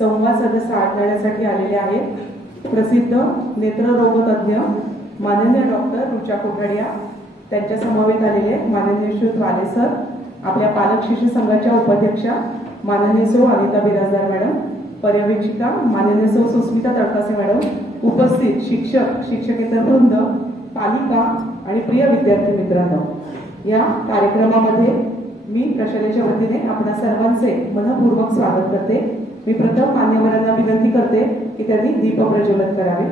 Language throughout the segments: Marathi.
संवाद साधण्यासाठी आलेले आहेत प्रसिद्ध नेत्ररोगतज्ञ माननीय डॉक्टर रुचा कोठाडिया, त्यांच्या समवेत आलेले माननीय श्री वाले सर, आपल्या पालक शिशु संघाच्या उपाध्यक्षा माननीय सौ अनिता बिराजदार मॅडम, पर्यवेक्षिका माननीय सौ सुस्मिता तडकासे मॅडम, उपस्थित शिक्षक शिक्षकेतर वृंद, पालिका आणि प्रिय विद्यार्थी मित्रांनो, या कार्यक्रमामध्ये मी प्रशालेच्या वतीने आपल्या सर्वांचे मनपूर्वक स्वागत करते। मी प्रथम मान्यवरांना विनंती करते की त्यांनी दीप प्रज्वलित करावे।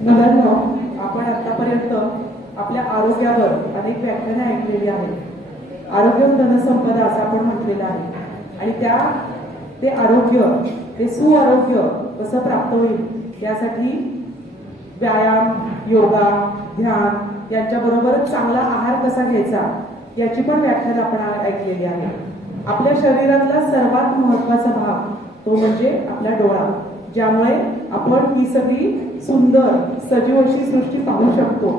मुलांनो, आपण आतापर्यंत आपल्या आरोग्यावर अनेक व्याख्याने ऐकलेली आहेत। आरोग्यम धनसंपदा असं आपण म्हटलेलं आहे आणि ते आरोग्य, ते सुआरोग्य कसं प्राप्त होईल यासाठी व्यायाम, योगा, ध्यान यांच्याबरोबरच चांगला आहार कसा घ्यायचा याची पण व्याख्यान आपण ऐकलेली आहे। आपल्या शरीरातला सर्वात महत्त्वाचा भाग तो म्हणजे आपला डोळा, ज्यामुळे आपण ही सगळी सुंदर सजीव अशी सृष्टी पाहू शकतो।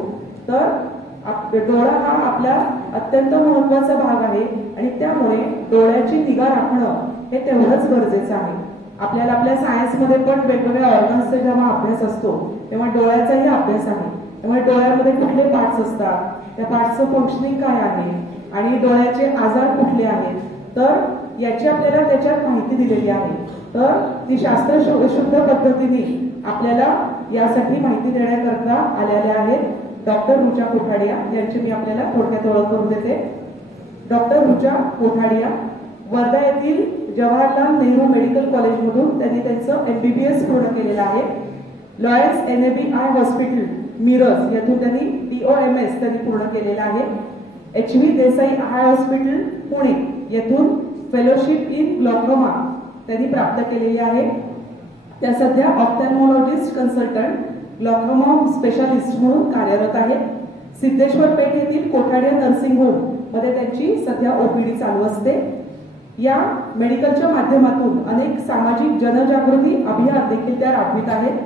तर डोळा हा आपला अत्यंत महत्त्वाचा भाग आहे आणि त्यामुळे डोळ्याची निगा राखणं हे तेवढंच गरजेचं आहे। आपल्याला आपल्या सायन्समध्ये पण वेगवेगळ्या ऑर्गन्सचा जेव्हा अभ्यास असतो तेव्हा डोळ्याचाही अभ्यास आहे। त्यामुळे डोळ्यामध्ये कुठले पार्ट्स असतात, त्या पार्ट्सचं फंक्शनिंग काय आहे आणि डोळ्याचे आजार कुठले आहेत, तर याची आपल्याला त्याच्यात माहिती दिलेली आहे। तर ती शास्त्रशुद्ध पद्धतीने आपल्याला यासाठी माहिती देण्याकरता आलेल्या आहेत डॉक्टर रुचा कोठाडिया, यांची मी आपल्याला थोडक्यात ओळख करून देते। डॉक्टर रुचा कोठाडिया वर्धा येथील जवाहरलाल नेहरू मेडिकल कॉलेजमधून त्यांनी त्यांचं MBBS पूर्ण केलेलं आहे। Lions NAB I hospital Miraj येथून त्यांनी DOMS त्यांनी पूर्ण केलेलं आहे। HV Desai I hospital Pune येथून फेलोशिप इन ग्लॉकोमा त्यांनी प्राप्त केलेली आहे। त्या सध्या ऑप्थॅल्मॉलॉजिस्ट कन्सल्टंट ग्लॉकोमा स्पेशालिस्ट म्हणून कार्यरत आहेत। सिद्धेश्वर पेठ येथील कोठाडिया नर्सिंग होम मध्ये त्यांची सध्या OPD चालू असते। या मेडिकलच्या माध्यमातून अनेक सामाजिक जनजागृती अभियान देखील त्या राबवित आहेत।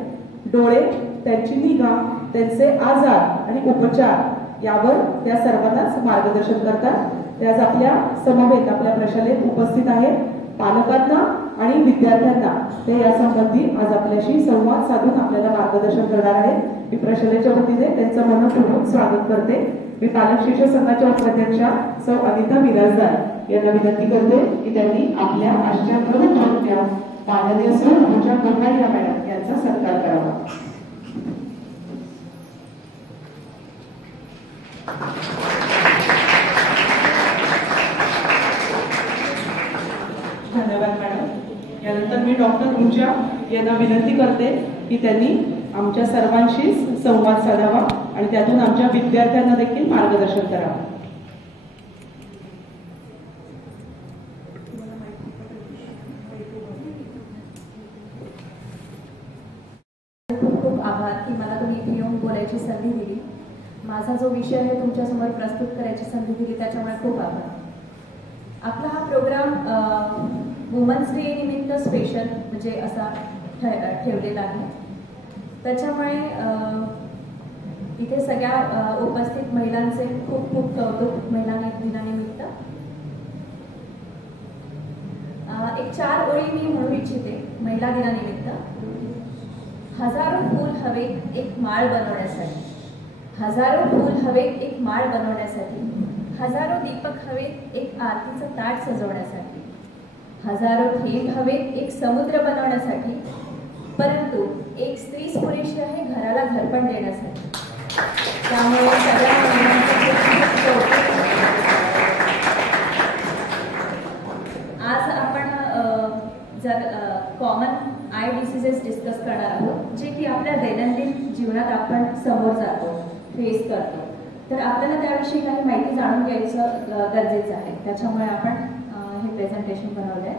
डोळे, त्यांची निगा, त्यांचे आजार आणि उपचार यावर त्या सर्वांनाच मार्गदर्शन करतात। त्या आज आपल्या समवेत आपल्या प्रशालेत उपस्थित आहेत। पालकांना आणि विद्यार्थ्यांना ते यासंबंधी आज आपल्याशी संवाद साधून आपल्याला मार्गदर्शन करणार आहेत। मी प्रशालेच्या वतीने त्यांचं मनपूर्वक स्वागत करते। मी पालक शिक्षक संघाच्या उपाध्यक्षा सौ अनिता बिराजदार यांना विनंती करते की त्यांनी आपल्या आजच्या प्रमुख वक्त्या माननीय सौ रुचा कोठाडिया मॅडम यांचा सत्कार करावा। धन्यवाद मॅडम। यानंतर मी डॉक्टर रुचा यांना विनंती करते की त्यांनी आमच्या सर्वांशी संवाद साधावा आणि त्यातून आमच्या विद्यार्थ्यांना देखील मार्गदर्शन करावं। खूप आभार की मला तुम्ही इथे येऊन बोलायची संधी दिली। माझा जो विषय आहे तुमच्यासमोर प्रस्तुत करायची संधी दिली त्याच्यामुळे खूप आभार। आपला हा प्रोग्राम वुमन्स डे निमित्त स्पेशल म्हणजे असा ठेवलेला आहे। त्याच्यामुळे इथे सगळ्या उपस्थित महिलांचे खूप खूप कौतुक महिला दिनानिमित्त। एक 4 ओळी मी म्हणू इच्छिते महिला दिनानिमित्त। हजारो फूल हवे एक माळ बनवण्यासाठी, हजारो फूल हवे एक माळ बनवण्यासाठी, हजारो दीपक हवे एक आरतीचं ताट सजवण्यासाठी, हजारो थेंब हवे एक समुद्र बनवण्यासाठी, परंतु एक स्त्रीच पुरेशी आहे घराला घरपण देण्यासाठी। त्यामुळे सगळ्या आज आपण जर कॉमन आय डिसीजेस डिस्कस करणार आहोत, जे की आपल्या दैनंदिन जीवनात आपण समोर जातो, फेस करतो, तर आपल्याला त्याविषयी काही माहिती जाणून घ्यायचं गरजेचं आहे। त्याच्यामुळे आपण हे प्रेझेंटेशन बनवलंय।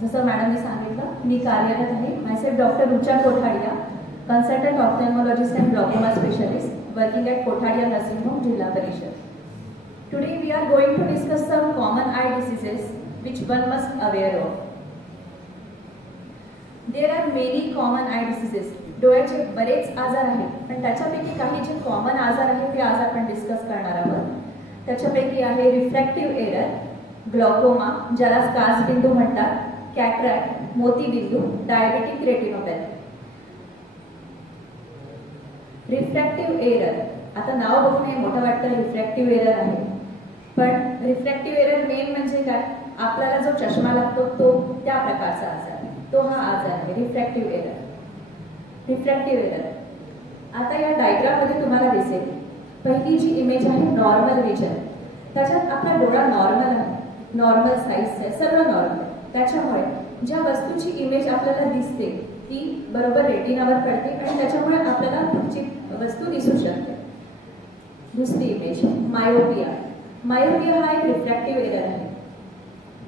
जसं मॅडमने सांगितलं, मी कार्यरत आहे। Myself doctor Rucha Kothadia, consultant ophthalmologist and glaucoma specialist working at Kothadia nursing home, जिल्हा परिषद। Today we are going to discuss some common eye diseases which one must aware of. There are many common I diseases. डोळ्याचे बरेच आजार आहेत, पण त्याच्यापैकी काही जे कॉमन आजार आहेत ते आज आपण डिस्कस करणार आहोत. त्याच्यापैकी आहे रिफ्रॅक्टिव्ह एरर, ग्लॉकोमा ज्याला स्कार्स बिंदू म्हणतात, कॅटरॅक्ट मोतीबिंदू, डायबेटिक रेटिनोपॅथी. रिफ्रॅक्टिव्ह एरर, आता नाव बघून हे मोठं वाटतं रिफ्रॅक्टिव्ह एरर आहे, पण रिफ्रॅक्टिव्ह एरर मेन म्हणजे काय, आपल्याला जो चष्मा लागतो तो त्या प्रकारचा आजार, तो हा आजार आहे रिफ्रॅक्टिव्ह एरर. रिफ्रॅक्टिव्ह एरर आता या डायग्राममध्ये तुम्हाला दिसेल. पहिली जी इमेज आहे नॉर्मल विजन, त्याच्यात आपला डोळा नॉर्मल आहे, नॉर्मल साईज आहे, सर्व नॉर्मल. त्याच्यामुळे ज्या वस्तूची इमेज आपल्याला दिसते ती बरोबर रेटिनावर पडते आणि त्याच्यामुळे आपल्याला पुढची वस्तू दिसू शकते. दुसरी इमेज मायोपिया. मायोपिया हा एक रिफ्रॅक्टिव्ह एरर आहे.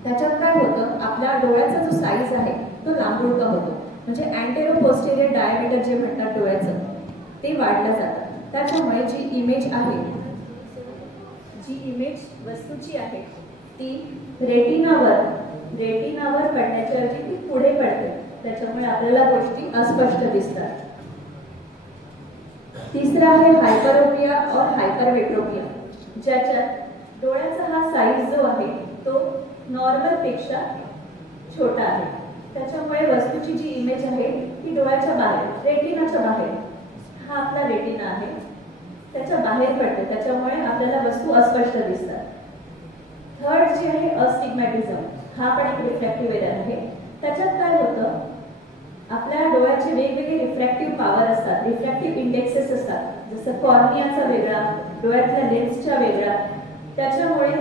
त्याच्यात काय होतं, आपल्या डोळ्याचा जो साईज आहे तो लांबुळका होतो, म्हणजे अँटेरो पोस्टेरियर डायमीटर जे म्हणतात डोळ्याचं ते वाढलं जातं. त्याच्यामुळे जी इमेज आहे, जी इमेज वस्तूची आहे ती रेटिनावर पडण्याच्या ऐवजी ती पुढे पडते, त्याच्यामुळे आपल्याला गोष्टी अस्पष्ट दिसतात. तिसरा आहे हायपरोपिया और हायपरमेट्रोपिया, ज्याच्यात डोळ्याचा हा साईज जो आहे तो नॉर्मल पेक्षा छोटा आहे. त्याच्यामुळे वस्तूची जी इमेज आहे ती डोळ्याच्या बाहेर, रेटिनाच्या बाहेर, हा आपला रेटिना आहे त्याच्या बाहेर पडते, त्याच्यामुळे आपल्याला वस्तू अस्पष्ट दिसतात. थर्ड जी आहे अस्टिग्मॅटिझम, हा पण एक रिफ्रॅक्टिव्ह एरर आहे. त्याच्यात काय होतं, आपल्या डोळ्याचे वेगवेगळे रिफ्रॅक्टिव्ह पॉवर असतात, रिफ्रॅक्टिव्ह इंडेक्सेस असतात, जसं कॉर्नियाचा वेगळा, डोळ्यातल्या लेन्सच्या वेगळा. त्याच्यामुळे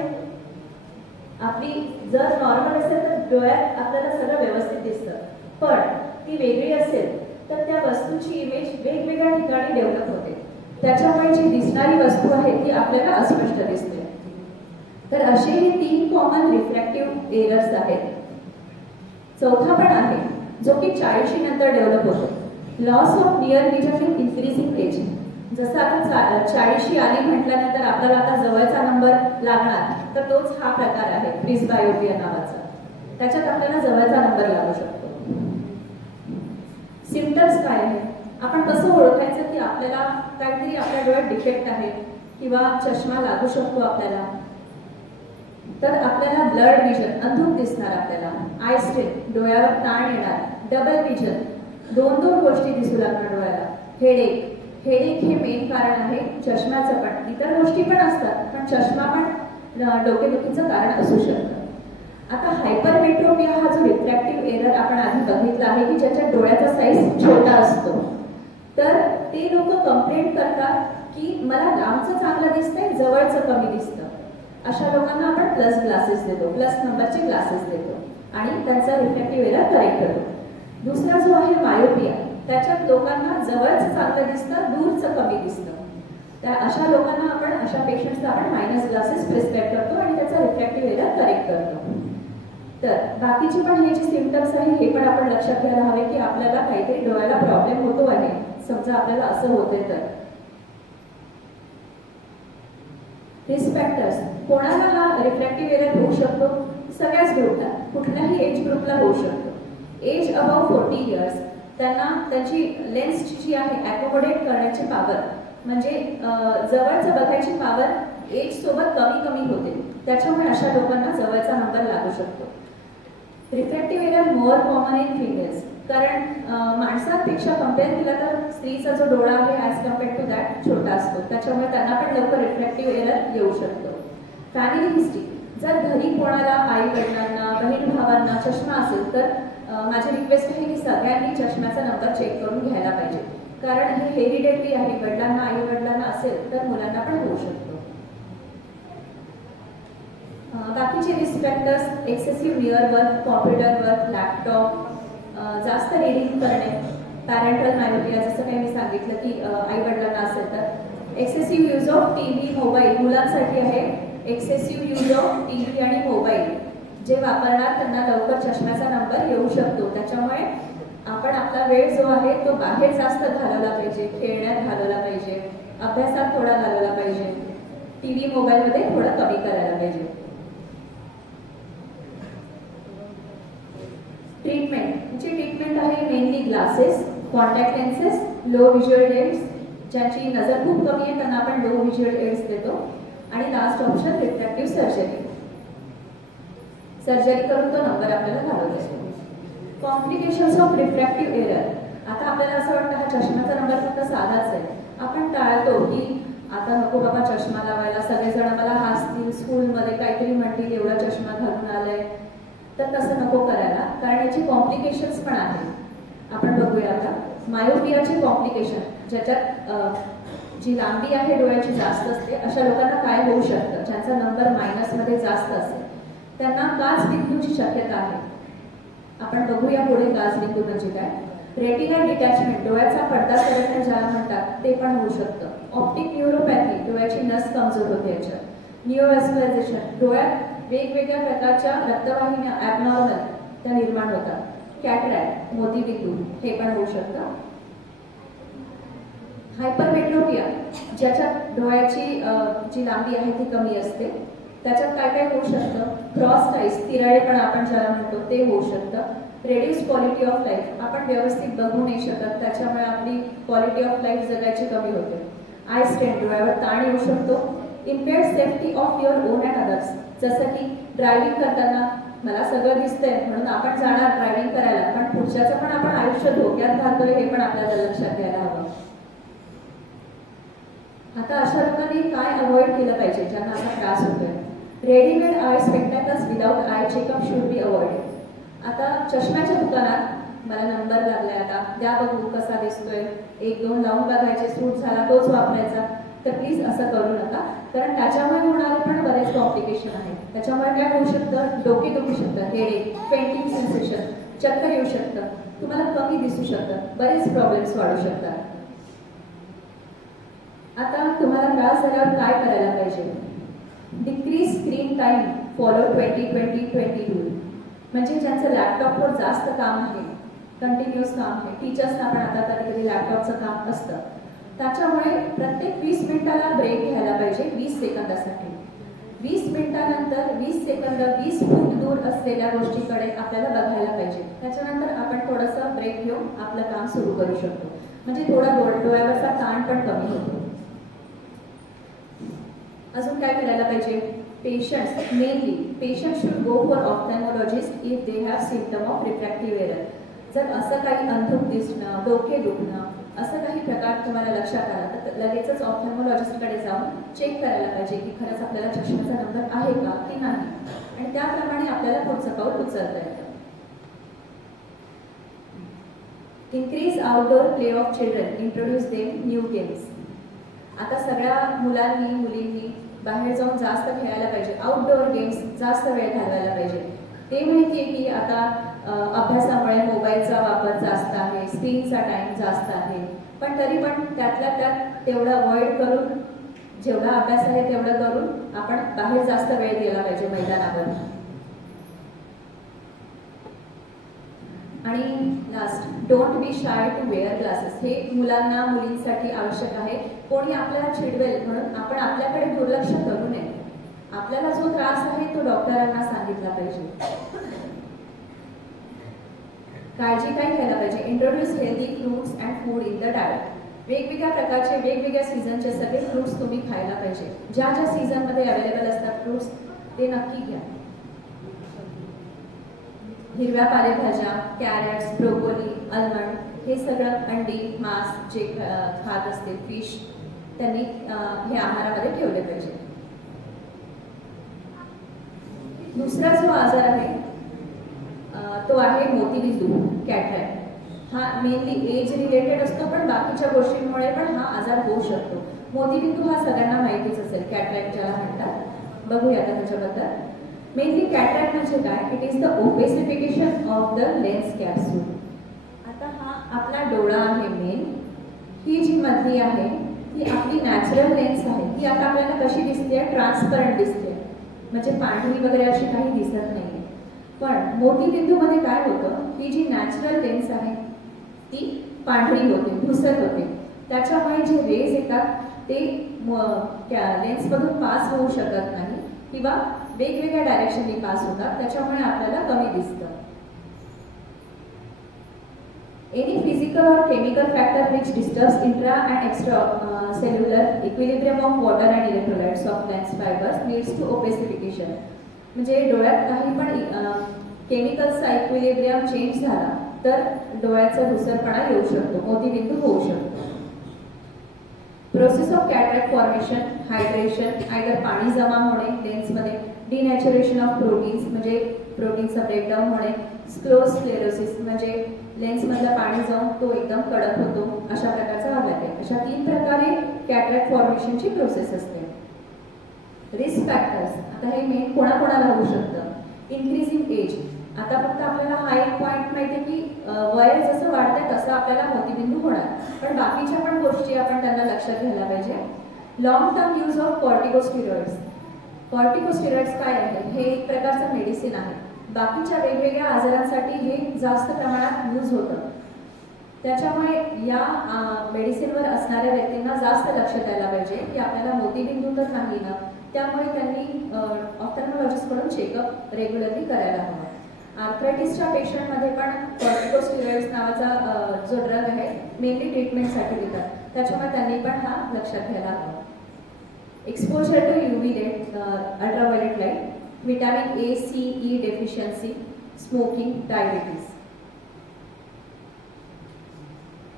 आपली जर नॉर्मल असेल तर डोळ्यात आपल्याला सगळं व्यवस्थित दिसतं, पण ती वेगळी असेल तर त्या वस्तूची इमेज वेगवेगळ्या ठिकाणी डेव्हलप होते, त्याच्यामुळे जी दिसणारी वस्तू आहे ती आपल्याला अस्पष्ट दिसते. तर असे हे 3 कॉमन रिफ्रॅक्टिव्ह एरर्स आहेत. चौथा पण आहे जो की 40 नंतर डेव्हलप होतो, loss of near vision with increasing age. जसं आता 40 आली म्हटल्यानंतर आपल्याला आता जवळचा नंबर लागणार, तर तोच हा प्रकार आहे प्रिस्बायोपिया नावाचा. त्याच्यात आपल्याला जवळचा नंबर लागू शकतो. सिम्पटम्स काय आहे, आपण कसं ओळखायचं की आपल्याला काहीतरी आपल्या डोळ्यात डिफेक्ट आहे किंवा चष्मा लागू शकतो आपल्याला. तर आपल्याला ब्लड विजन, अंधुक दिसणार आपल्याला, आय स्ट्रेन, डोळ्यावर ताण येणार, डबल विजन, 2 गोष्टी दिसू लागणार डोळ्याला, हेडेक हे मेन कारण आहे चष्म्याचं, पण इतर गोष्टी पण असतात, पण चष्मा पण डोकेदुखीचं कारण असू शकतं. आता हायपरमेट्रोपिया हा जो रिफ्रॅक्टिव्ह एरर आपण आधी बघितला आहे की ज्याच्या डोळ्याचा साईज छोटा असतो, तर ते लोक कंप्लेंट करतात की मला लांबचं चांगलं दिसतंय, जवळचं कमी दिसतं. अशा लोकांना आपण प्लस ग्लासेस देतो, प्लस नंबरचे ग्लासेस देतो आणि त्यांचा रिफ्रॅक्टिव्ह एरर करेक्ट करतो. दुसरा जो आहे मायोपिया, त्याच्यात लोकांना जवळचं चांगलं दिसतं, दूरचं कमी दिसतं. त्या अशा लोकांना आपण, अशा पेशंट्सला आपण मायनस ग्लासेस प्रिस्क्राइब करतो आणि त्याचा रिफ्रॅक्टिव्ह एरर करेक्ट करतो. तर बाकीचे पण हे जे सिम्पटम्स आहे हे पण आपण लक्षात घ्यायला हवे की आपल्याला काहीतरी डोळ्याला प्रॉब्लेम होतो आहे, समजा आपल्याला असं होते तर. रिस्क फॅक्टर्स, कोणाला हा रिफ्रॅक्टिव्ह एरर होऊ शकतो, सगळ्याच ग्रुपला, कुठल्याही एज ग्रुपला होऊ शकतो. एज अबाव 40 इयर्स, त्यांना त्यांची लेन्सची जी आहे ॲकोमोडेट करण्याची पॉवर, म्हणजे जवळचं बघायची पॉवर एज सोबत कमी होते, त्याच्यामुळे अशा लोकांना जवळचा नंबर लागू शकतो. Refractive error more common in females, कारण माणसांपेक्षा कम्पेअर केला तर स्त्रीचा जो डोळा आहे ॲज कम्पेअर टू दॅट छोटा असतो, त्याच्यामुळे त्यांना पण लवकर रिफ्रॅक्टिव्ह एरर येऊ शकतो. फॅमिली हिस्ट्री, जर घरी कोणाला आई वडिलांना, बहीण भावांना चष्मा असेल तर माझी रिक्वेस्ट आहे की सगळ्यांनी चष्म्याचा नंबर चेक करून घ्यायला पाहिजे, कारण हे हेरिडेटरी आहे, वडिलांना आई वडिलांना असेल तर मुलांना पण होऊ शकतो. बाकीचे risk factors, excessive near work, computer work, laptop, जास्त रीडिंग करणे, पॅरेंटल मायोपिया जसं काही मी सांगितलं की आई वडिलांना असेल तर, excessive use of TV mobile, मुलांसाठी आहे एक्सेसिव्ह यूज ऑफ टीव्ही आणि मोबाईल जे वापरणार त्यांना लवकर चष्म्याचा नंबर येऊ शकतो. त्याच्यामुळे आपण आपला वेळ जो आहे तो बाहेर जास्त घालवला पाहिजे, खेळण्यात घालवला पाहिजे, अभ्यासात थोडा घालवला पाहिजे, टीव्ही मोबाईलमध्ये थोडं कमी करायला पाहिजे. ट्रीटमेंट, याची ट्रीटमेंट आहे mainly glasses, contact lenses, low visual aids, ज्यांची नजर खूप कमी आहे त्यांना आपण लो व्हिज्युअल एड्स देतो, आणि last option refractive surgery. Surgery करून तो नंबर आपल्याला घालवता येतो. Complications of refractive error. आता आपल्याला असं वाटतं हा चष्म्याचा नंबर फक्त साधाच आहे. आपण टाळतो की आता नको बाबा चष्मा लावायला, सगळेजण मला हसतील, स्कूलमध्ये काहीतरी म्हणतील एवढा चष्मा घालून आलाय, तर तसं नको करायला, कारण याची कॉम्प्लिकेशन्स पण आहेत. आपण बघूया आता मायोपियाची कॉम्प्लिकेशन, ज्याच्यात जी लांबी आहे डोळ्याची जास्त असते, अशा लोकांना काय होऊ शकतं, ज्यांचा नंबर मायनसमध्ये जास्त असेल त्यांना काच निघण्याची शक्यता आहे. आपण बघूया पुढे काच निघू म्हणजे काय. रेटिना डिटॅचमेंट, डोळ्याचा पडदा सरकणे ज्याला म्हणतात ते पण होऊ शकतं. ऑप्टिक न्यूरोपॅथी, डोळ्याची नस कमजोर होते याच्यात. न्यूरोव्हॅस्क्युलायझेशन, डोळ्यात वेगवेगळ्या प्रकारच्या रक्तवाहिन्या ॲबनॉर्मल त्या निर्माण होतात. कॅटरॅक्ट, मोतीबिंदू, हे पण होऊ शकतं. हायपरमेट्रोपिया, ज्याच्यात डोळ्याची जी लांबी आहे ती कमी असते, त्याच्यात काय काय होऊ शकतं. क्रॉस आईज, तिराळेपणा आपण ज्याला म्हणतो ते होऊ शकतं. रेड्यूस क्वालिटी ऑफ लाईफ, आपण व्यवस्थित बघू नाही शकत, त्याच्यामुळे आपली क्वालिटी ऑफ लाईफ जगायची कमी होते. आय स्ट्रेन, डोळ्यावर ताण येऊ शकतो. इम्पेअर्ड safety of your on and others, जसं की ड्रायव्हिंग करताना मला सगळं दिसतंय म्हणून आपण जाणार ड्रायव्हिंग करायला, पण पुढच्याचं पण आपण आयुष्य धोक्यात घालतोय हे पण आपल्याला लक्षात घ्यायला हवं. आता अशा लोकांनी काय अवॉइड केलं पाहिजे ज्यांना असा त्रास होतोय. Readymade I spectacles without I checkup should be avoided. आता चष्म्याच्या दुकानात मला नंबर लागलाय, आता द्या बघू कसा दिसतोय, 1-2 लावून बघायचे, सूट झाला तोच वापरायचा, तर प्लीज असं करू नका, कारण त्याच्यामुळे होणारे पण बरेच कॉम्प्लिकेशन आहेत. त्याच्यामुळे काय होऊ शकतं, डोके दुखू शकतं, हेडेक, फेंटिंग सेन्सेशन, चक्कर येऊ शकतं, तुम्हाला कमी दिसू शकतं, बरेच प्रॉब्लेम्स वाढू शकतात. आता तुम्हाला त्रास झाल्यावर काय करायला पाहिजे. Decrease screen time, follow 20-20-20 rule. म्हणजे ज्यांचं लॅपटॉपवर जास्त काम आहे, कंटिन्युअस काम आहे, टीचर्सना पण आता कधी कधी लॅपटॉपचं काम असतं, त्याच्यामुळे प्रत्येक 20 मिनिटाला ब्रेक घ्यायला पाहिजे 20 सेकंदासाठी. 20 मिनिटानंतर 20 सेकंद 20 फूट दूर असलेल्या गोष्टीकडे आपल्याला बघायला पाहिजे. त्याच्यानंतर आपण थोडंसं ब्रेक घेऊन आपलं काम सुरू करू शकतो, म्हणजे थोडा डोळ्यावरचा ताण पण कमी होतो. अजून काय करायला पाहिजे. Patients, mainly patient should go for ophthalmologist if they have symptom of refractive error. जर असं काही अंधुक दिसणं, डोके दुखणं, असं काही प्रकार तुम्हाला लक्षात आला तर लगेचच ऑप्थॅल्मॉलॉजिस्टकडे जाऊन चेक करायला पाहिजे की खरंच आपल्याला चष्म्याचा नंबर आहे का की नाही, आणि त्याप्रमाणे आपल्याला पुढचं पाऊल उचलता येतं. Increase outdoor play of children, introduce them new games. आता सगळ्या मुलांनी मुलींनी बाहेर जाऊन जास्त खेळायला पाहिजे, आउटडोअर गेम्स जास्त वेळ घालवायला पाहिजे. ते माहिती आहे की आता अभ्यासामुळे मोबाईलचा वापर जास्त आहे, स्क्रीनचा टाइम जास्त आहे, पण तरी पण त्यातल्या त्यात तेवढं अवॉइड करून जेवढा अभ्यास आहे तेवढं करून आपण बाहेर जास्त वेळ दिला पाहिजे मैदानावर. आणि last, don't be shy to wear glasses. हे मुलांना मुलींसाठी आवश्यक आहे. कोणी आपल्याला चिडवेल म्हणून आपण आपल्याकडे दुर्लक्ष करू नये. आपल्याला जो त्रास आहे तो डॉक्टरांना सांगितला पाहिजे. काळजी काय घ्यायला पाहिजे. Introduce healthy fruits and food in the diet. वेगवेगळ्या प्रकारचे वेगवेगळ्या सीझनचे सगळे फ्रूट्स तुम्ही खायला पाहिजे. ज्या ज्या सीझनमध्ये अवेलेबल असतात फ्रूट्स ते नक्की घ्या. हिरव्या पालेभाज्या, कॅरेट्स, ब्रोकोली, आल्मंड, हे सगळं, अंडी, मांस जे खात असतील, फिश, त्यांनी हे आहारामध्ये ठेवले पाहिजे. दुसरा जो आजार आहे तो आहे मोतीबिंदू, कॅटरॅक्ट. हा मेनली एज रिलेटेड असतो, पण बाकीच्या गोष्टींमुळे पण हा आजार होऊ शकतो. मोतीबिंदू हा सगळ्यांना माहितीच असेल, कॅटरॅक्ट ज्याला म्हणतात. बघूया आता त्याच्याबद्दल. मेनली कॅटरॅक्ट म्हणजे काय. It is the opacification of the lens capsule. आता हा आपला डोळा आहे मेन. ही जी मधली आहे ती आपली नॅचरल लेन्स आहे. ती आता आपल्याला कशी दिसते, ट्रान्सपरंट दिसते, म्हणजे पांढरी वगैरे अशी काही दिसत नाही. पण मोतीबिंदूमध्ये काय होतं, ही जी नॅचरल लेन्स आहे ती पांढरी होते, धुसर होते. त्याच्यामुळे जे रेज येतात ते लेन्समधून पास होऊ शकत नाही किंवा वेगवेगळ्या डायरेक्शननी पास होतात. त्याच्यामुळे आपल्याला कमी दिसतं. physical or chemical factor which disturbs intra and extra cellular equilibrium of water and electrolytes of lens fibers leads to opacification. म्हणजे डोळ्यात काही पण केमिकलचा इक्विलिब्रियम चेंज झाला तर डोळ्याचा धुसरपणा येऊ शकतो, मोतीबिंदू होऊ शकतो. Process of cataract formation, hydration, either पाणी जमा होणे लेन्समध्ये, डिनॅचरेशन ऑफ प्रोटीन्स म्हणजे प्रोटीनचा ब्रेकडाऊन होणे, स्क्लेरोसिस म्हणजे लेन्समधलं पाणी जाऊन तो एकदम कडक होतो, अशा प्रकारचा भाग आहे. अशा 3 प्रकारे कॅटरॅक्ट फॉर्मेशनची प्रोसेस असते. रिस्क फॅक्टर्स, आता हे मेन कोणाकोणाला होऊ शकतं. इन्क्रीजिंग एज, आता फक्त आपल्याला हा एक पॉईंट माहिती की वय जसं वाढतंय तसं आपल्याला मोतीबिंदू होणार, पण बाकीच्या पण गोष्टी आपण त्यांना लक्षात घ्यायला पाहिजे. Long term use of corticosteroids. Corticosteroids काय आहे? हे एक प्रकारचं मेडिसिन आहे. बाकीच्या वेगवेगळ्या आजारांसाठी हे जास्त प्रमाणात यूज होतं. त्याच्यामुळे या मेडिसिनवर असणाऱ्या व्यक्तींना जास्त लक्ष द्यायला पाहिजे की आपल्याला मोतीबिंदू तर नाही ना, त्यामुळे त्यांनी ऑफ्थॅल्मॉलॉजिस्टकडून चेकअप रेग्युलरली करायला हवं. आर्थरायटिसच्या पेशंटमध्ये पण कॉर्टिकोस्टिरॉइड्स नावाचा जो ड्रग आहे मेनली ट्रीटमेंटसाठी देतात, त्याच्यामुळे त्यांनी पण हा लक्षात घ्यायला हवा. Exposure to UV light, ultraviolet light, vitamin A, C, E deficiency, smoking, diabetes.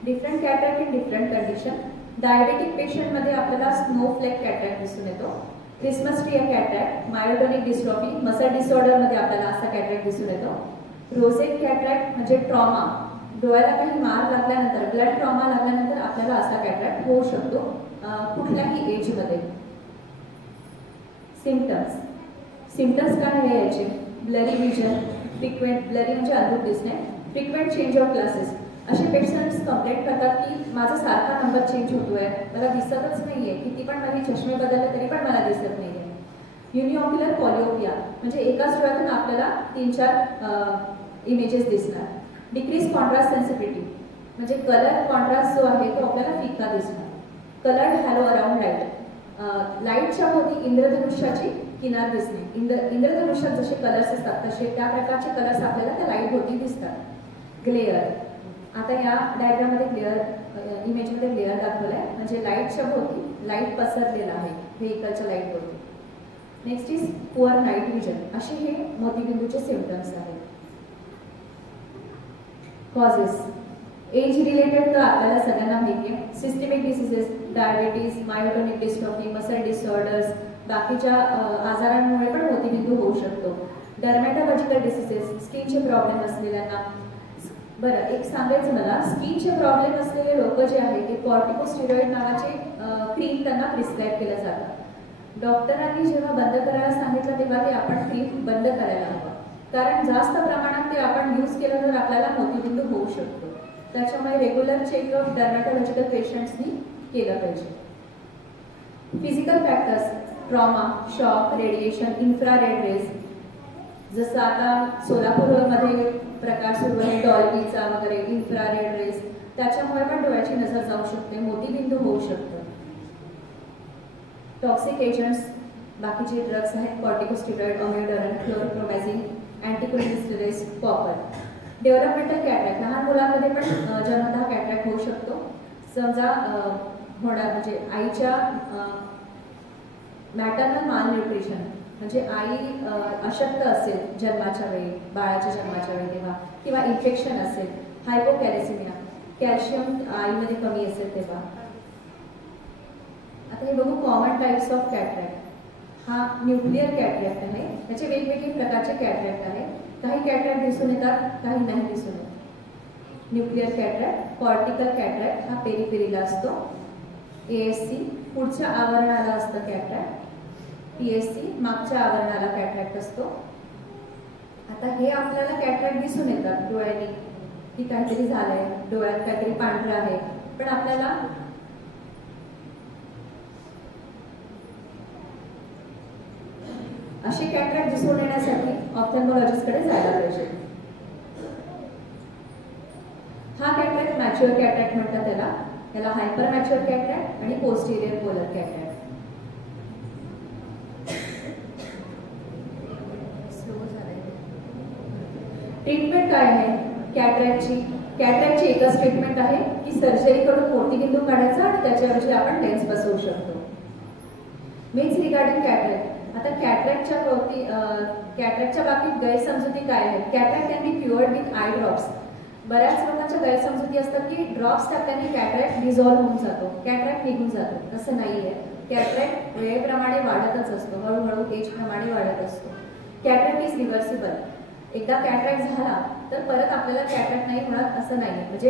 Different cataract in different condition. Diabetic पेशंटमध्ये आपल्याला स्नोफ्लेक कॅटरॅक्ट दिसून येतो. Christmas tree cataract, myotonic dystrophy, muscle डिसऑर्डरमध्ये आपल्याला असा कॅटरॅक्ट दिसून येतो. रोझेट कॅटरॅक्ट म्हणजे ट्रॉमा, डोळ्याला काही मार लागल्यानंतर, ब्लड ट्रॉमा लागल्यानंतर आपल्याला असा कॅटरॅक्ट होऊ शकतो कुठल्याही एजमध्ये. सिम्पटम्स काय आहे याचे? ब्लरी विजन, फ्रिक्वेंट, ब्लरी म्हणजे अंधुक दिसणे, फ्रिक्वेंट चेंज ऑफ ग्लासेस. असे पेशंट्स कंप्लेंट करतात की माझा सारखा नंबर चेंज होतोय, मला दिसतच नाहीये, किती पण माझे चष्मे बदलले तरी पण मला दिसत नाहीये. युनिऑक्युलर पॉलिओपिया म्हणजे एकाच डोळ्यातून आपल्याला 3-4 इमेजेस दिसणार. डिक्रीज कॉन्ट्रास्ट सेन्सिटिव्हिटी म्हणजे कलर कॉन्ट्रास्ट जो आहे तो आपल्याला फिका दिसणार. कलर्ड हॅलो अराउंड लाईट, लाईटच्या भोवती इंद्रधनुष्याची किनार दिसणे. इंद्रधनुष्यात जसे कलर्स असतात तसे त्या प्रकारचे कलर्स आपल्याला त्या लाईट भोवती दिसतात. ग्लेअर, आता या डायग्राममध्ये ग्लेअर इमेजमध्ये ग्लेअर दाखवलाय म्हणजे लाईटच्या भोवती लाईट पसरलेला आहे व्हेकलच्या लाईट भोवती. Next is poor night vision. असे हे मोतीबिंदूचे सिम्पटम्स आहेत. कॉजेस, एज रिलेटेड तर आपल्याला सगळ्यांना माहिती आहे. Systemic diseases, diabetes, myotonic dystrophy, muscle disorders, बाकीच्या आजारांमुळे पण मोतीबिंदू होऊ शकतो. डर्मॅटॉलॉजिकल डिसीजेस, स्किनचे प्रॉब्लेम असलेल्यांना. बरं, एक सांगायचं मला, स्किनचे प्रॉब्लेम असलेले लोक जे आहेत ते कॉर्टिकोस्टिरॉइड नावाचे क्रीम त्यांना प्रिस्क्राईब केलं जातं. डॉक्टरांनी जेव्हा बंद करायला सांगितलं तेव्हा ते आपण क्रीम बंद करायला हवं, कारण जास्त प्रमाणात ते आपण यूज केलं तर आपल्याला मोतीबिंदू होऊ शकतो. त्याच्यामुळे रेग्युलर चेकअप डर्मॅटॉलॉजिकल पेशंट्सनी केलं पाहिजे. Physical factors, trauma, shock, radiation, infrared rays, जसं आता सोलापूरमध्ये प्रकार सुरू आहे डॉल्बीचा वगैरे, इन्फ्रारेड रेज, त्याच्यामुळे पण डोळ्याची नजर जाऊ शकते, मोतीबिंदू होऊ शकतं. टॉक्सिक एजंट्स, बाकीचे ड्रग्स आहेत कॉर्टिकोस्टिरॉइड, ऑमियोडोरन, क्लोरोप्रोमॅझिन, अँटीकोलिस्टेरॉइड्स, कॉपर. डेव्हलपमेंटल कॅटरॅक्ट, लहान मुलांमध्ये पण जन्मतः कॅटरॅक्ट होऊ शकतो. समजा होणार म्हणजे आईच्या मॅटर्नल माल न्यूट्रिशन म्हणजे आई अशक्त असेल जन्माच्या वेळी, बाळाच्या जन्माच्या वेळी तेव्हा, किंवा इन्फेक्शन असेल, हायपोकॅल्सिमिया, कॅल्शियम आईमध्ये कमी असेल तेव्हा. आता हे बघू कॉमन टाइप्स ऑफ कॅटरॅक्ट. हा न्यूक्लिअर कॅटरॅक्ट आहे. त्याचे वेगवेगळे प्रकारचे कॅटरॅक्ट आहे. काही कॅटरॅक्ट दिसून येतात, काही नाही दिसून येत. न्यूक्लिअर कॅटरॅक्ट, कॉर्टिकल कॅटरॅक्ट हा पेरिफेरीला असतो. ASC पुढच्या आवरणाला असतं कॅटरॅक्ट. PSC मागच्या आवरणाला कॅटरॅक्ट असतो. आता हे आपल्याला कॅटरॅक्ट दिसून येतात डोळ्याने की काहीतरी झालंय, डोळ्यात काहीतरी पांढरं आहे, पण आपल्याला असे कॅटरॅक्ट दिसून येण्यासाठी ऑप्थॅल्मॉलॉजिस्टकडे जायला पाहिजे. हा कॅटरॅक्ट मॅच्युअर कॅटरॅक्ट म्हणतात त्याला. त्याला हायपर मॅच्युअर कॅटरॅक्ट आणि पोस्टेरियर पोलर कॅटरॅक्ट. ट्रीटमेंट काय आहे? कॅटरॅक्टची एकच ट्रीटमेंट आहे की सर्जरी करून मोतीबिंदू काढायचा आणि त्याच्याऐवजी आपण लेन्स बसवू शकतो. Means regarding cataract. आता कॅटरॅक्टच्या बाबतीत गैरसमजुती काय आहेत? Cataract can be क्युअर्ड with eye drops. बऱ्याच लोकांच्या गैरसमजुती असतात की ड्रॉप्स टाकल्याने कॅटरॅक्ट डिझॉल्व्ह होऊन जातो, कॅटरॅक्ट निघून जातो. तसं नाहीये. कॅटरॅक्ट वेळेप्रमाणे वाढतच असतो, हळूहळू एज प्रमाणे वाढत असतो. Cataract is reversible. एकदा कॅटरॅक्ट झाला तर परत आपल्याला कॅटरॅक्ट नाही होणार असं नाही. म्हणजे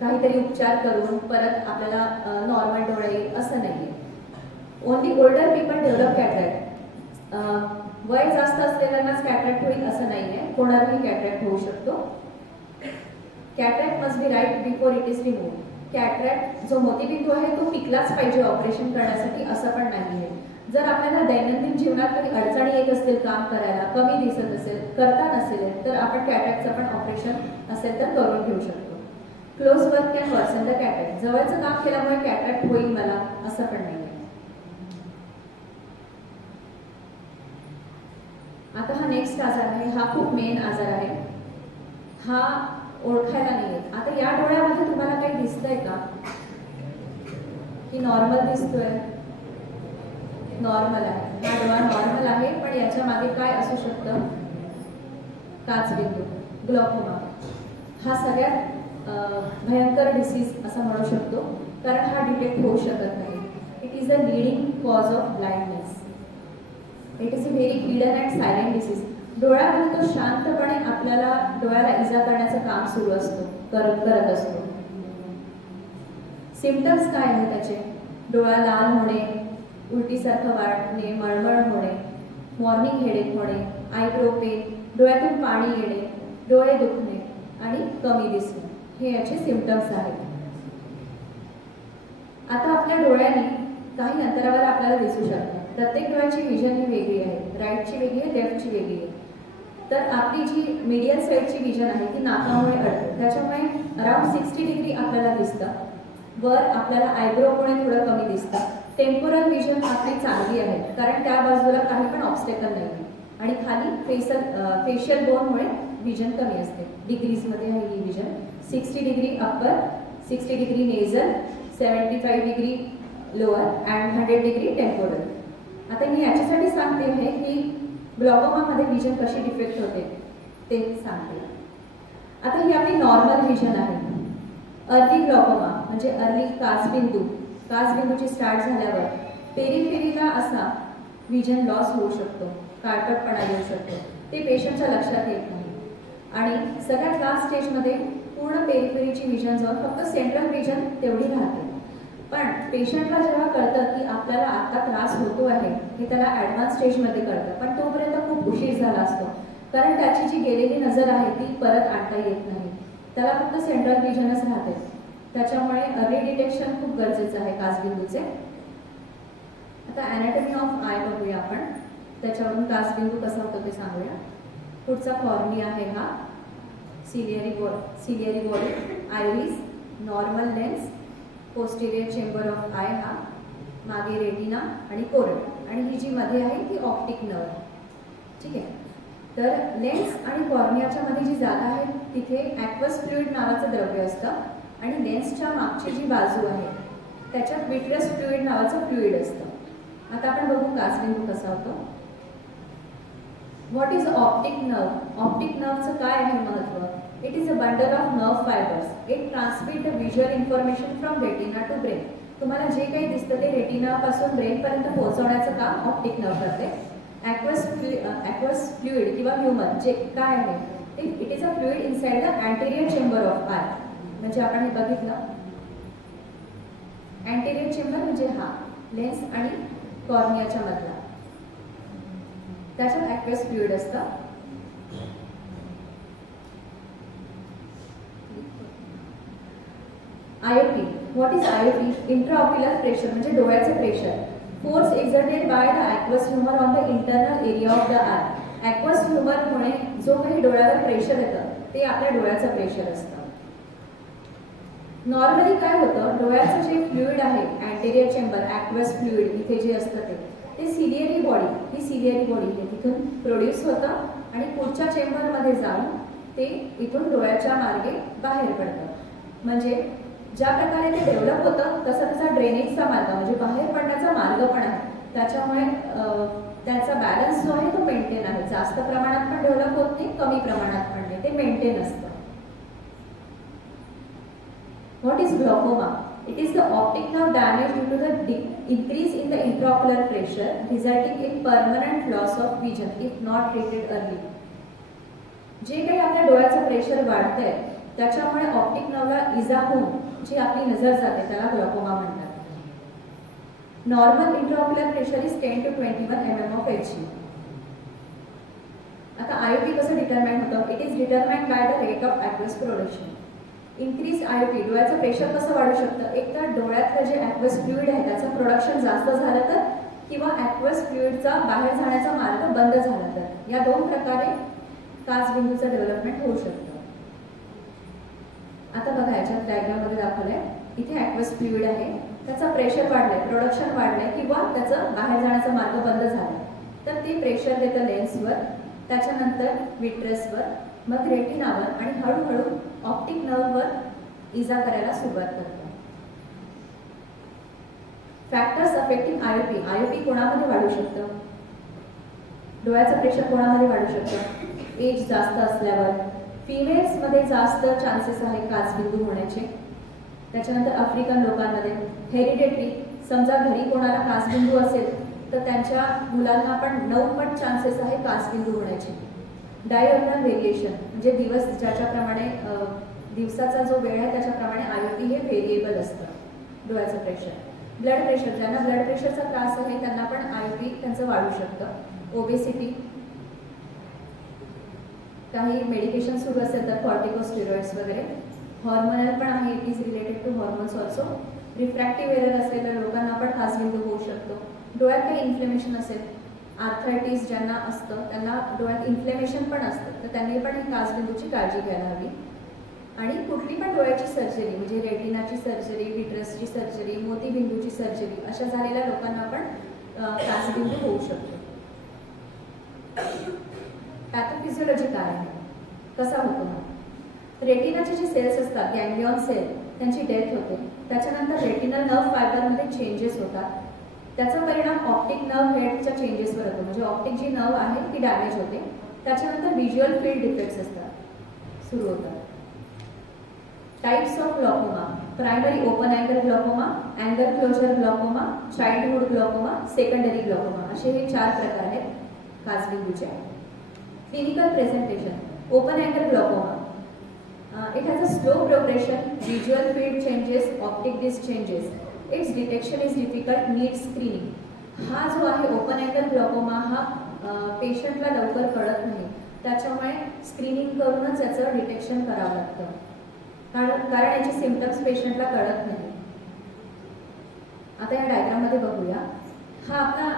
काहीतरी उपचार करून परत आपल्याला नॉर्मल डोळे येईल असं नाहीये. Only older people develop cataract. वय जास्त असलेल्यांनाच कॅटरॅक्ट होईल असं नाहीये, कोणालाही कॅटरॅक्ट होऊ शकतो. Cataract must be right before it is remove. Cataract जो मोतीबिंदू आहे तो पिकलाच पाहिजे ऑपरेशन करण्यासाठी असं पण नाहीये. जर आपल्याला दैनंदिन जीवनात काही अडचणी येत असतील, काम करायला कमी दिसत असेल, करता नसेल, तर आपण कॅटरॅक्टचं पण ऑपरेशन असेल तर करून घेऊ शकतो. Close work can worsen the cataract. जवळचं काम केल्यामुळे कॅटरॅक्ट होईल मला असं पण नाहीये. आता हा नेक्स्ट आजार आहे, हा खूप मेन आजार आहे. हा ओळखायला नाहीये. आता या डोळ्यामध्ये तुम्हाला काही दिसतंय का की नॉर्मल दिसतोय? नॉर्मल आहे. हा डोळा नॉर्मल आहे, पण याच्या मागे काय असू शकतं? काचबिंदू, ग्लॉकोमा. हा सगळ्यात भयंकर डिसीज असं म्हणू शकतो, कारण हा डिटेक्ट होऊ शकत नाही. It is a leading cause of blindness. It is a very hidden and silent disease. डोळ्यामध्ये तो शांतपणे आपल्याला डोळ्याला इजा करण्याचं काम सुरू असतो, करत असतो. सिम्पटम्स काय आहे त्याचे? डोळा लाल होणे, उलटीसारखं वाटणे, मळमळ होणे, मॉर्निंग हेडेक होणे, आयब्रो पेन, डोळ्यातून पाणी येणे, डोळे दुखणे आणि कमी दिसणे, हे याचे सिम्पटम्स आहेत. आता आपल्या डोळ्याने काही अंतरावर आपल्याला दिसू शकतात. प्रत्येक डोळ्याची विजन ही वेगळी आहे. राईटची वेगळी आहे, लेफ्टची वेगळी आहे. तर आपली जी मीडियल साईडची विजन आहे ती नाकामुळे अडते, त्याच्यामुळे अराउंड 60 डिग्री आपल्याला दिसतं. वर आपल्याला आयब्रोमुळे थोडं कमी दिसतं. टेम्पोरल विजन आपली चांगली आहे, कारण त्या बाजूला काही पण ऑब्स्टेकल नाही. आणि खाली फेशियल बोनमुळे विजन कमी असते. डिग्रीजमध्ये आहे ही vision. 60 degree upper, 60 degree nasal, 75 degree lower and 100 degree temporal. आता मी याच्यासाठी सांगते आहे की ग्लॉकोमामध्ये विजन कशी डिफेक्ट होते ते सांगते. आता ही आपली नॉर्मल विजन आहे. अर्ली ग्लॉकोमा म्हणजे अर्ली काचबिंदूची स्टार्ट झाल्यावर पेरिफेरीला असा विजन लॉस होऊ शकतो, काळपटपणा येऊ शकतो. ते पेशंटच्या लक्षात येत नाही. आणि सगळ्यात लास्ट स्टेजमध्ये पूर्ण पेरिफेरीची विजन जाऊन फक्त सेंट्रल विजन तेवढी राहते. पण पेशंटला जेव्हा कळतं की आपल्याला आता त्रास होतो आहे, हे त्याला ॲडव्हान्स स्टेजमध्ये कळतं, पण तोपर्यंत खूप उशीर झाला असतो, कारण त्याची जी गेलेली नजर आहे ती परत आणता येत नाही. त्याला फक्त सेंट्रल विजनच राहते. त्याच्यामुळे अर्ली डिटेक्शन खूप गरजेचं आहे काचबिंदूचे. आता अॅनाटॉमी ऑफ आय बघूया आपण. त्याच्यावरून काचबिंदू कसा होतो ते सांगूया. पुढचा कॉर्निया आहे हा, ciliary body, iris, normal lens, posterior chamber of I हा, मागे रेटिना आणि कोरड, आणि ही जी मध्ये आहे ती ऑप्टिक नर्व. ठीक आहे. तर लेन्स आणि कॉर्नियाच्या मध्ये जी जागा आहे तिथे ॲक्वस फ्लुइड नावाचं द्रव्य असतं, आणि लेन्सच्या मागची जी बाजू आहे त्याच्यात विट्रस फ्लुइड नावाचं फ्लुइड असतं. आता आपण बघू काचबिंदू कसा होतो. What is optic nerve? Optic नर्वचं काय आहे महत्त्व? It is a bundle of nerve fibres. It transmit the visual information from retina to brain. तुम्हाला जे काही दिसतं ते रेटिनापासून ब्रेनपर्यंत पोहोचवण्याचं काम ऑप्टिक नर्व करते. ॲक्वस फ्लुइड किंवा ह्युमन जे काय आहे ते it is a fluid inside the anterior chamber of I. म्हणजे आपण हे बघितलं, अँटेरियर चेंबर म्हणजे हा लेन्स आणि कॉर्नियाच्या मधला, त्याच्यात ॲक्वस फ्लुइड असतं. IOP. What is IOP? Intraocular pressure म्हणजे डोळ्याचं pressure. Force exerted by the aqueous humour on the internal area of the eye. Aqueous ह्युमरमुळे जो काही डोळ्यावर प्रेशर येतं ते आपल्या डोळ्याचं प्रेशर असतं. नॉर्मली काय होतं, डोळ्याचं जे फ्लुइड आहे अँटेरियर चेंबर, ॲक्वस फ्लुइड इथे जे असतं ते सिलियरी बॉडी, ही सिलियरी बॉडी आहे तिथून प्रोड्यूस होतं आणि पुढच्या चेंबरमध्ये जाऊन ते इथून डोळ्याच्या मार्गे बाहेर पडतं. म्हणजे ज्या प्रकारे ते डेव्हलप होतं तसा त्याचा ड्रेनेजचा मार्ग म्हणजे बाहेर पडण्याचा मार्ग पण आहे. त्याच्यामुळे त्याचा बॅलन्स जो आहे तो मेंटेन आहे. जास्त प्रमाणात पण डेव्हलप होत नाही, कमी प्रमाणात पण नाही, ते मेंटेन असतं. What is glaucoma? It is the optic nerve damage due to the increase in the intraocular pressure resulting in permanent loss of vision if not treated early. जे काही आपल्या डोळ्याचं प्रेशर वाढतंय त्याच्यामुळे ऑप्टिक नर्वला इजा होऊन जी आपली नजर जाते त्याला ग्लॉकोमा म्हणतात. Normal intraocular pressure is 10 to 21 mm of Hg. आता IOP कसं डिटरमाइन होतं? It is determined by the rate of aqueous production. Increase IOP डोळ्याचं प्रेशर कसं वाढू शकतं? एक तर डोळ्यातलं जे ॲक्वस फ्लुइड आहे त्याचं प्रोडक्शन जास्त झालं तर, किंवा ॲक्वस फ्लुइडचा बाहेर जाण्याचा मार्ग बंद झाला तर. या दोन प्रकारे काचबिंदूचं डेव्हलपमेंट होऊ शकतं. आता बघा याच्यात डायग्राममध्ये दाखवलंय. इथे ॲक्वस फ्लुइड आहे, त्याचं प्रेशर वाढलंय, प्रोडक्शन वाढलंय किंवा त्याचं बाहेर जाण्याचा मार्ग बंद झाला तर ते प्रेशर देतं लेन्सवर, त्याच्यानंतर विट्रसवर, मग रेटिनावर आणि हळूहळू ऑप्टिक नर्ववर इजा करायला सुरुवात करतो. Factors affecting IOP. IOP कोणामध्ये वाढू शकतं? डोळ्याचं प्रेशर कोणामध्ये वाढू शकतं? एज जास्त असल्यावर. फिमेल्समध्ये जास्त चान्सेस आहे काचबिंदू होण्याचे. त्याच्यानंतर आफ्रिकन लोकांमध्ये. हेरिडेटरी, समजा घरी कोणाला काचबिंदू असेल तर त्यांच्या मुलांना पण 9 पट चान्सेस आहे काचबिंदू होण्याचे. डायऑर्नल व्हेरिएशन म्हणजे दिवस ज्याच्याप्रमाणे दिवसाचा जो वेळ आहे त्याच्याप्रमाणे IOP हे व्हेरिएबल असतं डोळ्याचं प्रेशर. ब्लड प्रेशर, ज्यांना ब्लड प्रेशरचा त्रास आहे त्यांना पण IOP त्यांचं वाढू शकतं. ओबेसिटी, काही मेडिकेशन सुरू असेल तर कॉर्टिकोस्टेरॉइड्स वगैरे. हॉर्मोनल पण आहे, it is related to hormones also. Refractive error असलेल्या लोकांना पण काचबिंदू होऊ शकतो. डोळ्यात काही इन्फ्लेमेशन असेल, आर्थरायटिस ज्यांना असतं त्यांना डोळ्यात इन्फ्लेमेशन पण असतं तर त्यांनी पण ही काचबिंदूची काळजी घ्यायला हवी. आणि कुठली पण डोळ्याची सर्जरी म्हणजे रेटिनाची सर्जरी, विट्रसची सर्जरी, मोतीबिंदूची सर्जरी अशा झालेल्या लोकांना पण काचबिंदू होऊ शकतो. पॅथोफिजिओलॉजी काय आहे, कसा होतो? रेटिनाचे जे सेल्स असतात, गॅंग्लियॉन सेल, त्यांची डेथ होते. त्याच्यानंतर रेटिनल नर्व फायबरमध्ये चेंजेस होतात. त्याचा परिणाम ऑप्टिक नर्व हेडच्या चेंजेसवर होतो. म्हणजे ऑप्टिक जी नर्व आहे ती डॅमेज होते. त्याच्यानंतर व्हिज्युअल फील्ड डिफेक्ट्स असतात सुरू होतात. Types of glaucoma. Primary open angle glaucoma, angle closure glaucoma, childhood glaucoma, secondary glaucoma असे हे 4 प्रकार आहेत काचबिंदूचे. Clinical presentation. Open angle glaucoma. It has a slow progression, visual field changes, optic disc changes. Its detection is difficult, needs screening. हा जो आहे ओपन अँगल ग्लॉकोमा हा पेशंटला लवकर कळत नाही, त्याच्यामुळे स्क्रीनिंग करूनच याचं डिटेक्शन करावं लागतं. कारण याचे सिम्पटम्स पेशंटला कळत नाही. आता या डायग्राममध्ये बघूया. हा आपला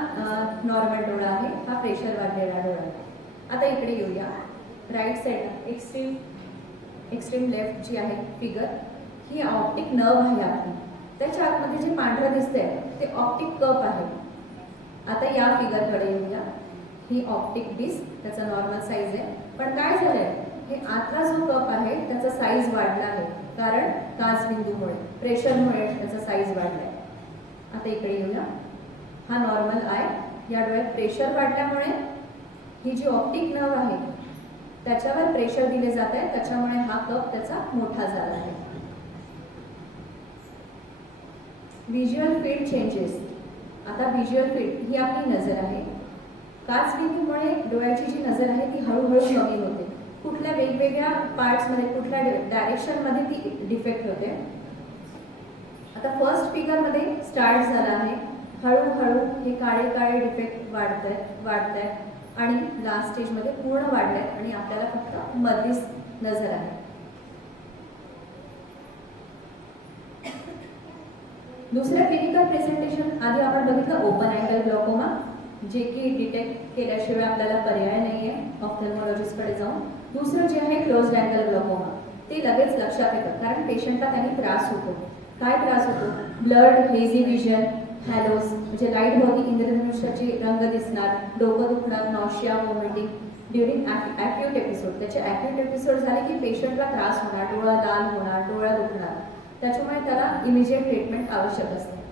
नॉर्मल डोळा आहे, हा प्रेशर वाढलेला डोळा आहे. आता इकडे येऊया. राईट साईडला एक्स्ट्रीम लेफ्ट जी आहे फिगर, ही ऑप्टिक नर्व आहे आपली. त्याच्या आतमध्ये जे पांढरं दिसतंय ते ऑप्टिक कप आहे. आता या फिगरकडे येऊया. ही ऑप्टिक डिस्क, त्याचा नॉर्मल साईज आहे. पण काय झालंय, हे आतला जो कप आहे त्याचा साईज वाढला आहे, कारण काचबिंदूमुळे, प्रेशरमुळे त्याचा साईज वाढलाय. आता इकडे येऊया. हा नॉर्मल आय. या डोळ्यात प्रेशर वाढल्यामुळे ही जी ऑप्टिक नर्व आहे त्याच्यावर प्रेशर दिले जात आहे, त्याच्यामुळे हा कप त्याचा मोठा झाला आहे. Visual field changes. आता व्हिज्युअल फील्ड ही आपली नजर आहे. काचबिंदूमुळे डोळ्याची जी नजर आहे ती हळूहळू कमी होते. कुठल्या वेगवेगळ्या पार्ट्समध्ये, कुठल्या डायरेक्शनमध्ये ती डिफेक्ट होते. आता फर्स्ट फिगरमध्ये स्टार्ट झाला आहे. हळूहळू हे काळे काळे डिफेक्ट वाढत आहेत आणि लास्ट स्टेजमध्ये पूर्ण वाढले आहेत आणि आपल्याला फक्त मधलीच नजर आहे. दुसरं क्लिनिकल प्रेझेंटेशन आधी आपण बघितलं ओपन अँगल ग्लॉकोमा, जे की डिटेक्ट केल्याशिवाय आपल्याला पर्याय नाही आहे ऑफ्थॅल्मॉलॉजिस्टकडे जाऊन. दुसरं जे आहे क्लोज्ड अँगल ग्लॉकोमा, ते लगेच लक्षात येतं कारण पेशंटला त्यांनी त्रास होतो. काय त्रास होतो? ब्लड, हेझी विजन, हॅलोज म्हणजे लाईट भोवती इंद्रधनुष्याचे रंग दिसणार, डोकं दुखणार, nausea, vomiting during acute episode. याचे ॲक्यूट एपिसोड झाले की पेशंटला त्रास होणार, डोळा लाल होणार, डोळा दुखणार, त्याच्यामुळे त्याला इमिजिएट ट्रीटमेंट आवश्यक असते,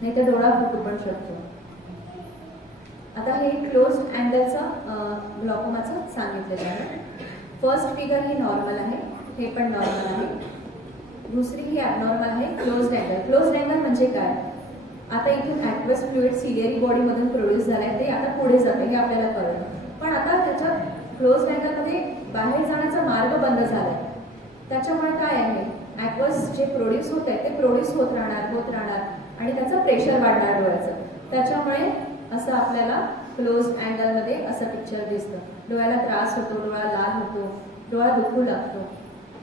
नाही तर डोळा फुटू पण शकतो. आता हे क्लोज्ड अँगलचं ग्लॉकोमाचं सांगितलेलं आहे. फर्स्ट फिगर ही नॉर्मल आहे, हे पण नॉर्मल आहे. दुसरी ही ॲबनॉर्मल आहे, क्लोज्ड अँगल. क्लोज्ड अँगल म्हणजे काय? आता इथून ॲक्वस फ्लुइड सिलिअरी बॉडीमधून प्रोड्यूस झालं आहे, ते आता पुढे जातं हे आपल्याला कळतं. पण आता त्याच्यात क्लोज्ड अँगलमध्ये बाहेर जाण्याचा मार्ग बंद झाला आहे. त्याच्यामुळे काय आहे, ॲक्वस जे प्रोड्यूस होत आहे ते प्रोड्यूस होत राहणार आणि त्याचं प्रेशर वाढणार डोळ्याचं. त्याच्यामुळे असं आपल्याला क्लोज्ड अँगलमध्ये असं पिक्चर दिसतं. डोळ्याला त्रास होतो, डोळा लाल होतो, डोळा दुखू लागतो.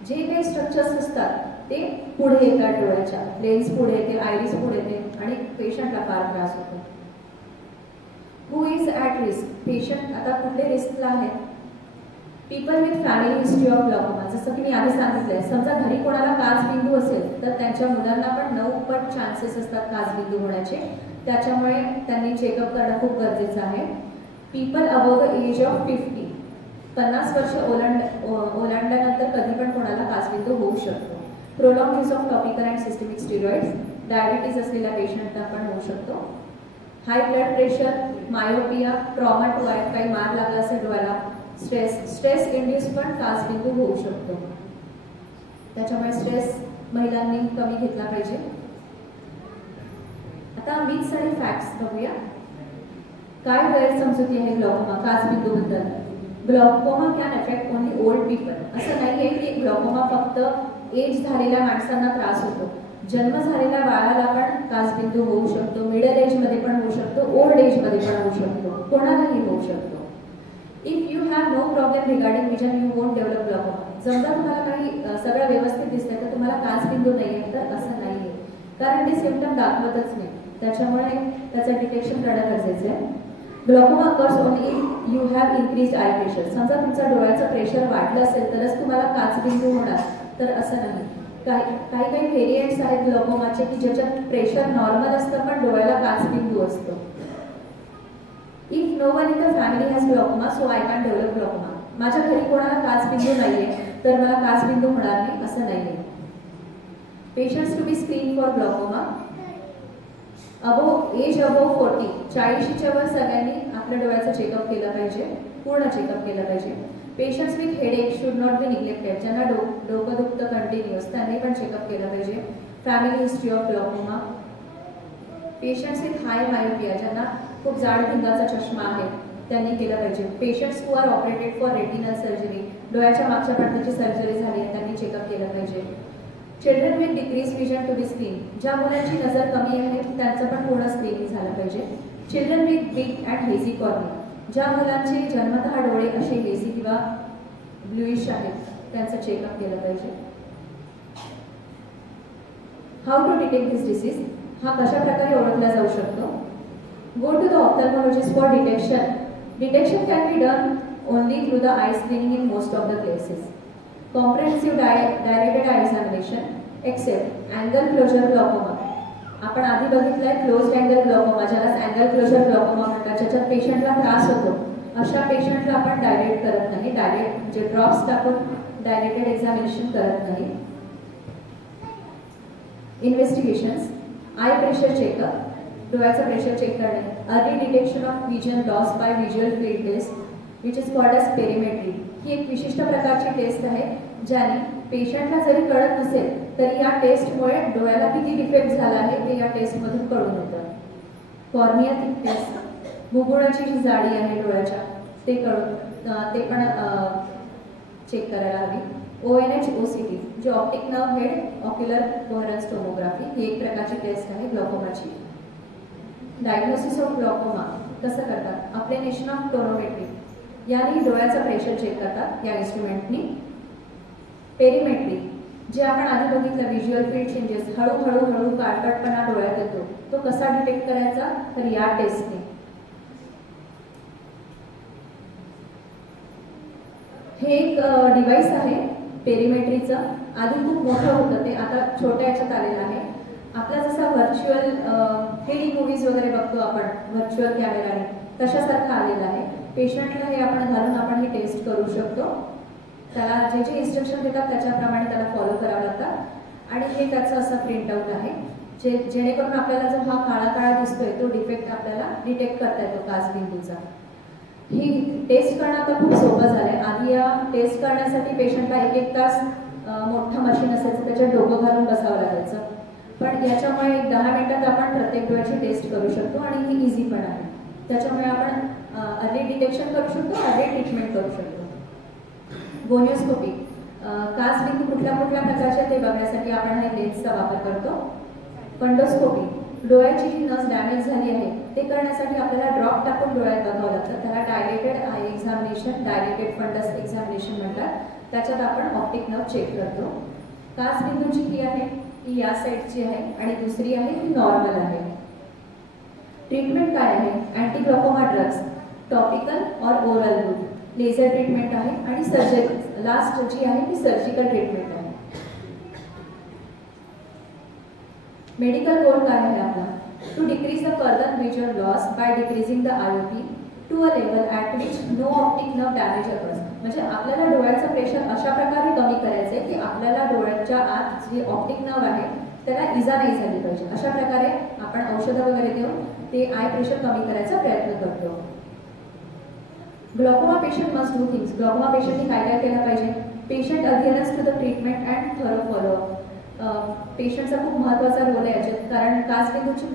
जे काही स्ट्रक्चर्स असतात ते पुढे येतात, डोळ्याच्या लेन्स पुढे येते, आयरिस पुढे येते आणि पेशंटला फार त्रास होतो. Who is at risk? Patient आता कुठले रिस्कला आहेत? People with family history of glaucoma. जसं की मी आधी सांगितलंय, समजा घरी कोणाला काचबिंदू असेल तर त्यांच्या मुलांना पण 9% चान्सेस असतात काचबिंदू होण्याचे. त्याच्यामुळे त्यांनी चेकअप करणं खूप गरजेचं आहे. People above the age of 50, 50 वर्ष ओलांडल्यानंतर कधी पण कोणाला काचबिंदू होऊ शकतो. Prolong use of topical and systemic steroids, diabetes असलेल्या पेशंटला पण होऊ शकतो. High blood pressure, myopia, trauma to eye, काही मार लागला असेल डोळ्याला, स्ट्रेस इंड्यूस पण काचबिंदू होऊ शकतो. त्याच्यामुळे स्ट्रेस महिलांनी कमी घेतला पाहिजे. आता मिथ्स आणि फॅक्ट्स बघूया. काय गैरसमजुती आहे ग्लॉकोमा काचबिंदूबद्दल? Glaucoma can affect only old people. असं नाही आहे की ग्लॉकोमा फक्त एज झालेल्या माणसांना त्रास होतो. जन्म झालेल्या बाळाला पण काचबिंदू होऊ शकतो, मिडल एजमध्ये पण होऊ शकतो, ओल्ड एजमध्ये पण होऊ शकतो, कोणालाही होऊ शकतो. If you have no problem regarding vision you won't develop glaucoma. समजा तुम्हाला काही सगळं व्यवस्थित दिसतंय तर तुम्हाला काचबिंदू नाही आहे, तर असं नाही आहे, कारण ते सिम्पटम दाखवतच नाही. त्याच्यामुळे त्याचं डिटेक्शन करणं गरजेचं आहे. Glaucoma occurs only if you have increased I pressure. समजा तुमचं डोळ्याचं प्रेशर वाढलं असेल तरच तुम्हाला काचबिंदू होणार, तर असं नाही. काही व्हेरियंट्स आहेत ग्लॉकोमाचे की ज्याच्यात प्रेशर नॉर्मल असतं पण डोळ्याला काचबिंदू असतो. If no one in the family has glaucoma so I can develop glaucoma. माझ्या घरी कोणाला काचबिंदू नाहीये तर मला काचबिंदू होणार नाही, असं नाहीये. Patients to be screen for glaucoma age above 40, 40च्या वर सगळ्यांनी आपल्या डोळ्याचं चेकअप केलं पाहिजे, पूर्ण चेकअप केलं पाहिजे. Patients with headache should not be neglected. ज्यांना डोकं दुखतं कंटिन्युअस त्यांनी पण चेकअप केलं पाहिजे. Family history of glaucoma. Patients with high myopia, ज्यांना खूप जाड भिंगाचा चष्मा आहे त्यांनी केलं पाहिजे. Patients who are operated for retinal surgery, डोळ्याच्या मागच्या पडद्याची सर्जरी झाली आहे त्यांनी चेकअप केलं पाहिजे. Children with decrease vision to be screen. ज्या मुलांची नजर कमी आहे त्यांचं पण पूर्ण स्क्रीनिंग झालं पाहिजे. Children with big and hazy cornea. ज्या मुलांचे जन्मतः डोळे असे हेझी किंवा ब्लूइश आहेत त्यांचं चेकअप केलं पाहिजे. How to detect this disease. हा कशा प्रकारे ओळखला जाऊ शकतो? Go to the ophthalmologist for detection. Detection can be done only through the eye screening in most of the cases. Comprehensive dilated eye examination except angle closure glaucoma. आपण आधी बघितलंय क्लोज्ड अँगल ग्लॉकोमा, ज्याला अँगल क्लोजर ग्लॉकोमा म्हणतात, ज्याच्यात पेशंटला त्रास होतो. अशा पेशंटला आपण डायलेट करत नाही, डायलेट म्हणजे ड्रॉप्स टाकून डायलेटेड एक्झामिनेशन करत नाही. इन्व्हेस्टिगेशन्स, आय प्रेशर चेकअप, डोळ्याचं प्रेशर चेक करणे. Early detection of vision loss by visual field test which is called as perimetry. ही एक विशिष्ट प्रकारची टेस्ट आहे ज्याने पेशंटला जरी कळत नसेल तरी या टेस्टमुळे डोळ्याला किती डिफेक्ट झाला आहे ते या टेस्टमधून कळून येतं. कॉर्निया थिकनेस, बुबुळाची जी जाडी आहे डोळ्याच्या ते ते पण चेक करायला हवी. ONH OCT जे optic nerve head ocular coherence tomography ही एक प्रकारची टेस्ट आहे ग्लॉकोमाची. डायग्नोसिस ऑफ ग्लॉकोमा कसं करतात? अप्लिकेशन ऑफ टोनोमेट्री, याने डोळ्याचं प्रेशर चेक करतात या इन्स्ट्रुमेंटनी. पेरिमेट्री जे आपण आधी बघितलं व्हिज्युअल फील्ड चेंजेस, हळूहळू काळपटपणा डोळ्यात येतो, तो कसा डिटेक्ट करायचा? तर या टेस्टने. हे एक डिव्हाइस आहे पेरिमेट्रीचं. आधी खूप मोठं होतं ते, आता छोट्या याच्यात आलेलं आहे. आपला जसा व्हर्च्युअल 3D मूव्हीज वगैरे बघतो आपण व्हर्च्युअल कॅमेराने, तशासारखं आलेलं आहे. पेशंटला हे आपण घालून आपण हे टेस्ट करू शकतो. त्याला जे जे इन्स्ट्रक्शन देतात त्याच्याप्रमाणे त्याला फॉलो करावं लागतात. आणि हे त्याचं असं प्रिंटआउट आहे जेणेकरून आपल्याला जो हा काळा काळा दिसतोय तो डिफेक्ट आपल्याला डिटेक्ट करता येतो काचबिंदूचा. ही टेस्ट करणं आता खूप सोपं झालंय. आधी या टेस्ट करण्यासाठी पेशंटला 1-1 तास मोठं मशीन असायचं, त्याच्यात डोकं घालून बसावं लागायचं. पण याच्यामुळे 10 मिनिटात आपण प्रत्येक डोळ्याची टेस्ट करू शकतो आणि ही इझी पण आहे. त्याच्यामुळे आपण अर्ली डिटेक्शन करू शकतो, अर्ली ट्रीटमेंट करू शकतो. गोनिओस्कोपी, काचबिंदू कुठल्या कुठल्या प्रकारचे ते बघण्यासाठी आपण हे लेन्सचा वापर करतो. फंडोस्कोपी, डोळ्याची जी नस डॅमेज झाली आहे ते करण्यासाठी आपल्याला ड्रॉप टाकून डोळ्यात बघावं लागतं. त्याला dilated eye examination, dilated fundus examination म्हणतात. त्याच्यात आपण ऑप्टिक नर्व चेक करतो. काचबिंदूची ही आहे ही या साईडची आहे आणि दुसरी आहे ही नॉर्मल आहे. ट्रीटमेंट काय आहे? अँटी ग्लॉकोमा ड्रग्स, टॉपिकल और ओरल रूट, लेझर ट्रीटमेंट आहे आणि सर्जरी लास्ट जी आहे ती सर्जिकल ट्रीटमेंट आहे. मेडिकल गोल काय आहे आपला? To decrease the further visual loss by decreasing the IOP to a level at which no optic nerve damage occurs. म्हणजे आपल्याला डोळ्याचं प्रेशर अशा प्रकारे कमी करायचं आहे की आपल्याला डोळ्याच्या आत जी ऑप्टिक नर्व आहे त्याला इजा नाही झाली पाहिजे. अशा प्रकारे आपण औषधं वगैरे देऊन ते आय प्रेशर कमी करायचा प्रयत्न करतो. Glaucoma patient must do things. Glaucoma पेशंटने काय काय केलं पाहिजे? Patient adherence to the treatment and thorough follow up. पेशंटचा खूप महत्त्वाचा रोल आहे याच्यात, कारण काचबिंदूची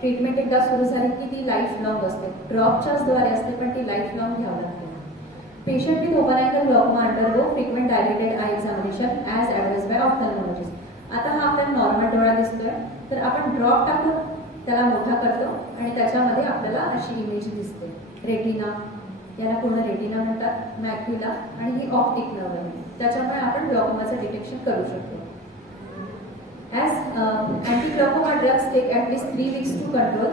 ट्रीटमेंट एकदा सुरू झाली की ती लाईफ लॉंग असते. ड्रॉपच्याच द्वारे असते पण ती लाईफ लॉंग घ्यावं लागते. Patient with open angle glaucoma undergo frequent dilated eye examination as advised by ophthalmologist. आता हा आपल्याला नॉर्मल डोळा दिसतोय तर आपण ड्रॉप टाकून त्याला मोठा करतो आणि त्याच्यामध्ये आपल्याला अशी इमेज दिसते. रेटिना, याला पूर्ण रेटिना म्हणतात, मॅक्युला आणि ही ऑप्टिक नर्व आहे. त्याच्यामुळे आपण ग्लॉकोमाचं डिटेक्शन करू शकतो. As anti-glaucoma drugs take at least 3 weeks to control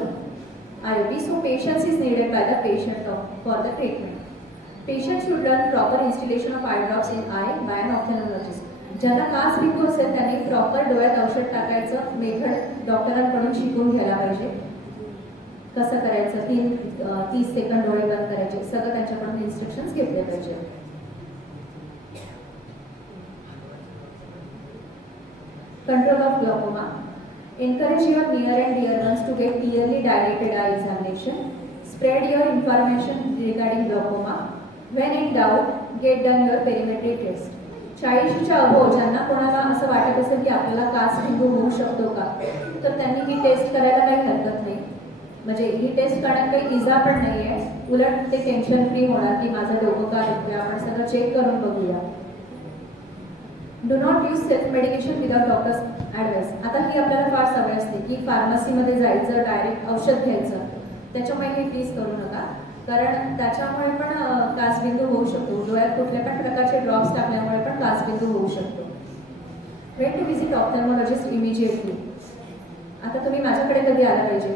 IOP, so patience is needed by the patient for the treatment. Patient should learn proper installation of eye drops in eye by an ophthalmologist. ज्यांना काचबिंदू असेल त्यांनी प्रॉपर डोळ्यात औषध टाकायचं मेथड डॉक्टरांकडून शिकून घ्यायला पाहिजे. कसं करायचं, 30 सेकंद डोळे बंद करायचे, सगळं त्यांच्याकडून इन्स्ट्रक्शन्स घेतले पाहिजे. Control of glaucoma. Encourage your near and dear ones to get clearly dilated eye examination. Spread your information regarding glaucoma. When in doubt, get done your perimetry test. 40च्या अबोव ज्यांना कोणाला असं वाटत असेल की आपल्याला काचबिंदू होऊ शकतो का, तर त्यांनी ही टेस्ट करायला काही हरकत नाही. म्हणजे ही टेस्ट करण्यात काही इजा पण नाही आहे, उलट ते टेन्शन फ्री होणार की माझं डोकं का दुखतंय, आपण सगळं चेक करून बघूया. Do not use self medication without doctors advice. आता ही आपल्याला फार सवय असते की फार्मसीमध्ये जायचं, डायरेक्ट औषध घ्यायचं. त्याच्यामुळे हे प्लीज करू नका, कारण त्याच्यामुळे पण काचबिंदू होऊ शकतो. डोळ्यात कुठल्या पण प्रकारचे ड्रॉप्स टाकल्यामुळे पण काचबिंदू होऊ शकतो. Wait to visit ophthalmologist immediately. आता तुम्ही माझ्याकडे कधी आला पाहिजे?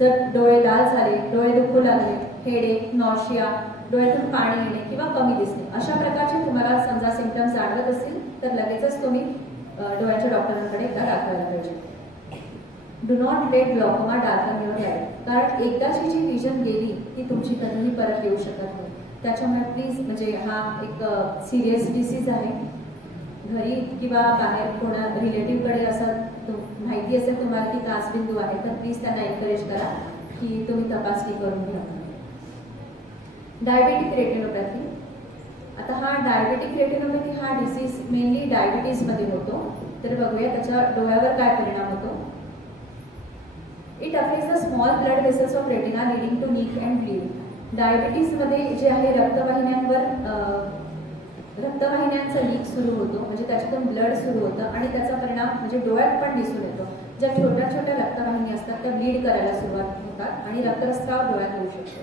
जर डोळे लाल झाले, डोळे दुखू लागले, हेडेक, नॉशिया, डोळ्यातून पाणी येणे किंवा कमी दिसणे, अशा प्रकारचे तुम्हाला समजा सिम्पटम्स जाणवत असतील तर लगेचच तुम्ही डोळ्याच्या डॉक्टरांकडे एकदा दाखवायला पाहिजे. Do not let glaucoma darken your I. कारण एकदाची जी विजन गेली ती तुमची कधीही परत येऊ शकत नाही. त्याच्यामुळे प्लीज, म्हणजे हा एक सिरियस डिसीज आहे. घरी किंवा बाहेर कोणा रिलेटिव्हकडे असं माहिती असेल तुम्हाला की काचबिंदू आहे तर प्लीज त्यांना एनकरेज करा की तुम्ही तपासणी करून घ्या. Diabetic retinopathy. आता हा डायबेटिक रेटिनोपॅथी हा डिसीज मेनली डायबिटीजमध्ये होतो. तर बघूया त्याच्या डोळ्यावर काय परिणाम होतो. It affects the small blood vessels of retina leading to leak and bleed. डायबिटीजमध्ये जे आहे रक्तवाहिन्यांचा लीक सुरू होतो, म्हणजे त्याच्यातून ब्लड सुरू होतं आणि त्याचा परिणाम म्हणजे डोळ्यात पण दिसून येतो. ज्या छोट्या छोट्या रक्तवाहिनी असतात त्या ब्लीड करायला सुरुवात होतात आणि रक्तस्राव डोळ्यात होऊ शकतो.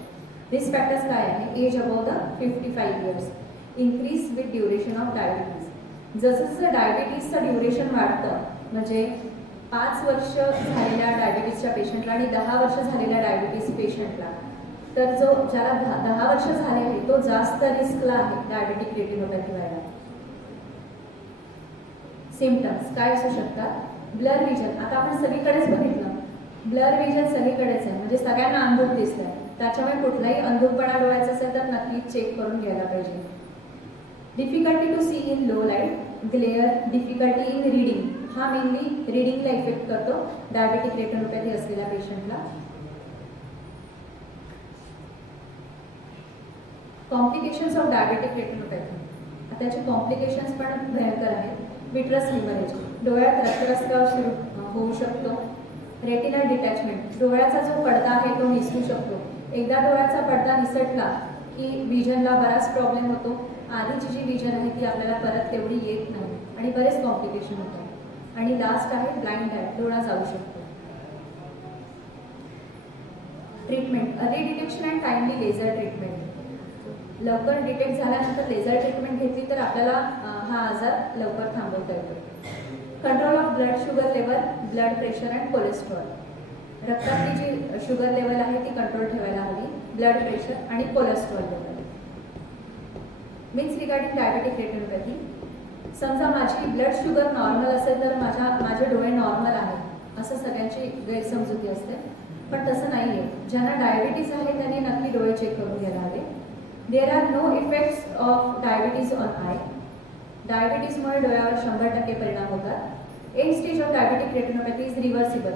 रिस्क फॅक्टर्स काय आहे? Age above the 55 years, increase with duration of diabetes. जसं जसं डायबिटीजचं ड्युरेशन वाढतं, म्हणजे 5 वर्ष झालेल्या डायबिटीजच्या पेशंटला आणि 10 वर्ष झालेल्या डायबिटीज पेशंटला, तर जो ज्याला 10 वर्ष झाले आहे तो जास्त रिस्कला आहे डायबेटिक रेटिनोपॅथी व्हायला. सिम्पटम्स काय असू शकतात? Blur vision. आता आपण सगळीकडेच बघितलं, ब्लर विजन सगळीकडेच आहे, म्हणजे सगळ्यांना अंधुक दिसत आहे. त्याच्यामुळे कुठलाही अंधुकपणा डोळ्याचा असेल तर नक्कीच चेक करून घ्यायला पाहिजे. Difficulty to see in low light, glare, difficulty in reading, हा मेनली रिडिंगला इफेक्ट करतो डायबेटिक रेटिनोपॅथी असलेल्या पेशंटला. कॉम्प्लिकेशन्स ऑफ डायबेटिक रेटिनोपॅथी, त्याचे कॉम्प्लिकेशन्स पण भयंकर आहेत. विट्रस हिमरेज, डोळ्यात रक्तस्त्राव सुरू होऊ शकतो. रेटिनल डिटॅचमेंट, डोळ्याचा जो पडदा आहे तो निसटू शकतो. एकदा डोळ्याचा पडदा निसटला की विजनला बराच प्रॉब्लेम होतो. आधीची जी विजन आहे ती आपल्याला परत तेवढी येत नाही आणि बरेच कॉम्प्लिकेशन होतात. आणि लास्ट आहे ब्लाइंड आय, डोळा जाऊ शकतो. Treatment, early detection and timely laser treatment, लवकर डिटेक्ट झाल्यानंतर लेझर ट्रीटमेंट घेतली तर आपल्याला हा आजार लवकर थांबवता येतो. Control of blood sugar level, blood pressure and cholesterol, रक्तातली जी शुगर लेवल आहे ती कंट्रोल ठेवायला हवी. ब्लड प्रेशर आणि cholesterol level. Means regarding diabetic retinopathy, समजा माझी ब्लड शुगर नॉर्मल असेल तर माझे डोळे नॉर्मल आहेत असं सगळ्यांची गैरसमजुती असते, पण तसं नाही आहे. ज्यांना डायबिटीज आहे त्यांनी नक्की डोळे चेक करून घ्यायला हवे. There are no effects of diabetes on eye, डायबिटीजमुळे डोळ्यावर 100% परिणाम होतात. End stage of diabetic retinopathy is reversible,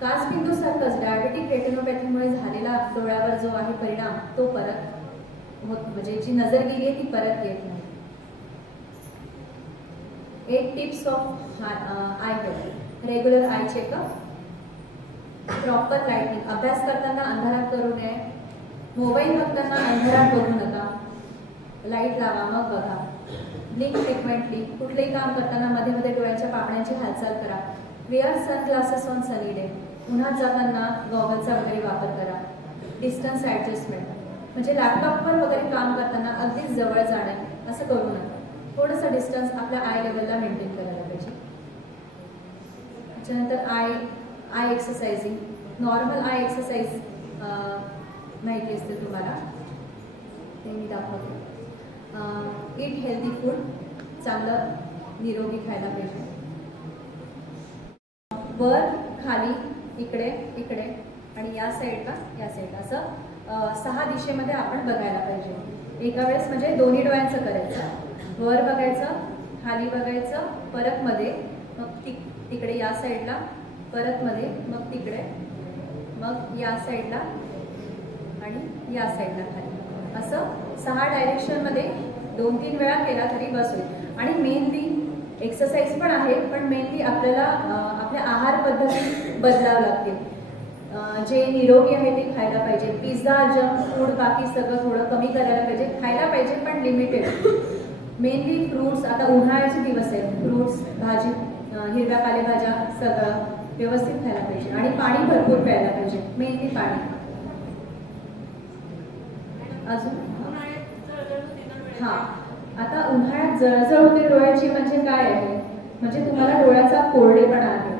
काचबिंदू सारखंच डायबेटिक रेटिनोपॅथीमुळे झालेला डोळ्यावर जो आहे परिणाम तो परत म्हणजे जी नजर गेली आहे ती परत येत नाही. 8 tips of I health, regular I checkup, proper lighting, अभ्यास करताना अंधारात करू नये, मोबाईल बघताना अंधारात बघू नका, लाईट लावा मग बघा, ब्लिंक फ्रिक्वेंटली, कुठलेही काम करताना मध्ये मध्ये डोळ्याच्या पापण्यांची हालचाल करा, wear sunglasses on sunny day, उन्हात जाताना गॉगलचा वगैरे वापर करा, डिस्टन्स ॲडजस्टमेंट, म्हणजे लॅपटॉपवर वगैरे काम करताना अगदीच जवळ जाणे असं करू नका. थोडंसं डिस्टन्स आपल्या आय लेवलला मेंटेन करायला पाहिजे. त्याच्यानंतर I exercising, normal I exercise माहिती असते तुम्हाला, ते मी दाखवते. ईट हेल्दी फूड, चांगलं निरोगी खायला पाहिजे. वर खाली इकडे इकडे आणि या साईडला असं 6 दिशेमध्ये आपण बघायला पाहिजे एका वेळेस. म्हणजे दोन्ही डोळ्यांचं करायचं, वर बघायचं, खाली बघायचं, परत मध्ये, मग तिकडे या साईडला, परत मध्ये, मग तिकडे, मग या साईडला आणि या साईडला खाली, असं 6 डायरेक्शनमध्ये 2-3 वेळा केला तरी बस होईल. आणि मेनली एक्सरसाइज पण आहे, पण मेनली आपल्याला आपल्या आहार पद्धती बदलावं लागतील. जे निरोगी आहे ते खायला पाहिजे. पिझ्झा, जंक फूड, बाकी सगळं थोडं कमी करायला पाहिजे. खायला पाहिजे पण लिमिटेड. मेनली फ्रूट्स, आता उन्हाळ्याचे दिवस आहेत, फ्रूट्स, भाजी, हिरव्या पालेभाज्या सगळं व्यवस्थित खायला पाहिजे. आणि पाणी भरपूर प्यायला पाहिजे, मेनली पाणी. अजून हां, आता उन्हाळ्यात जळजळ होते डोळ्याची म्हणजे काय आहे, म्हणजे तुम्हाला डोळ्याचा कोरडेपणा आहे.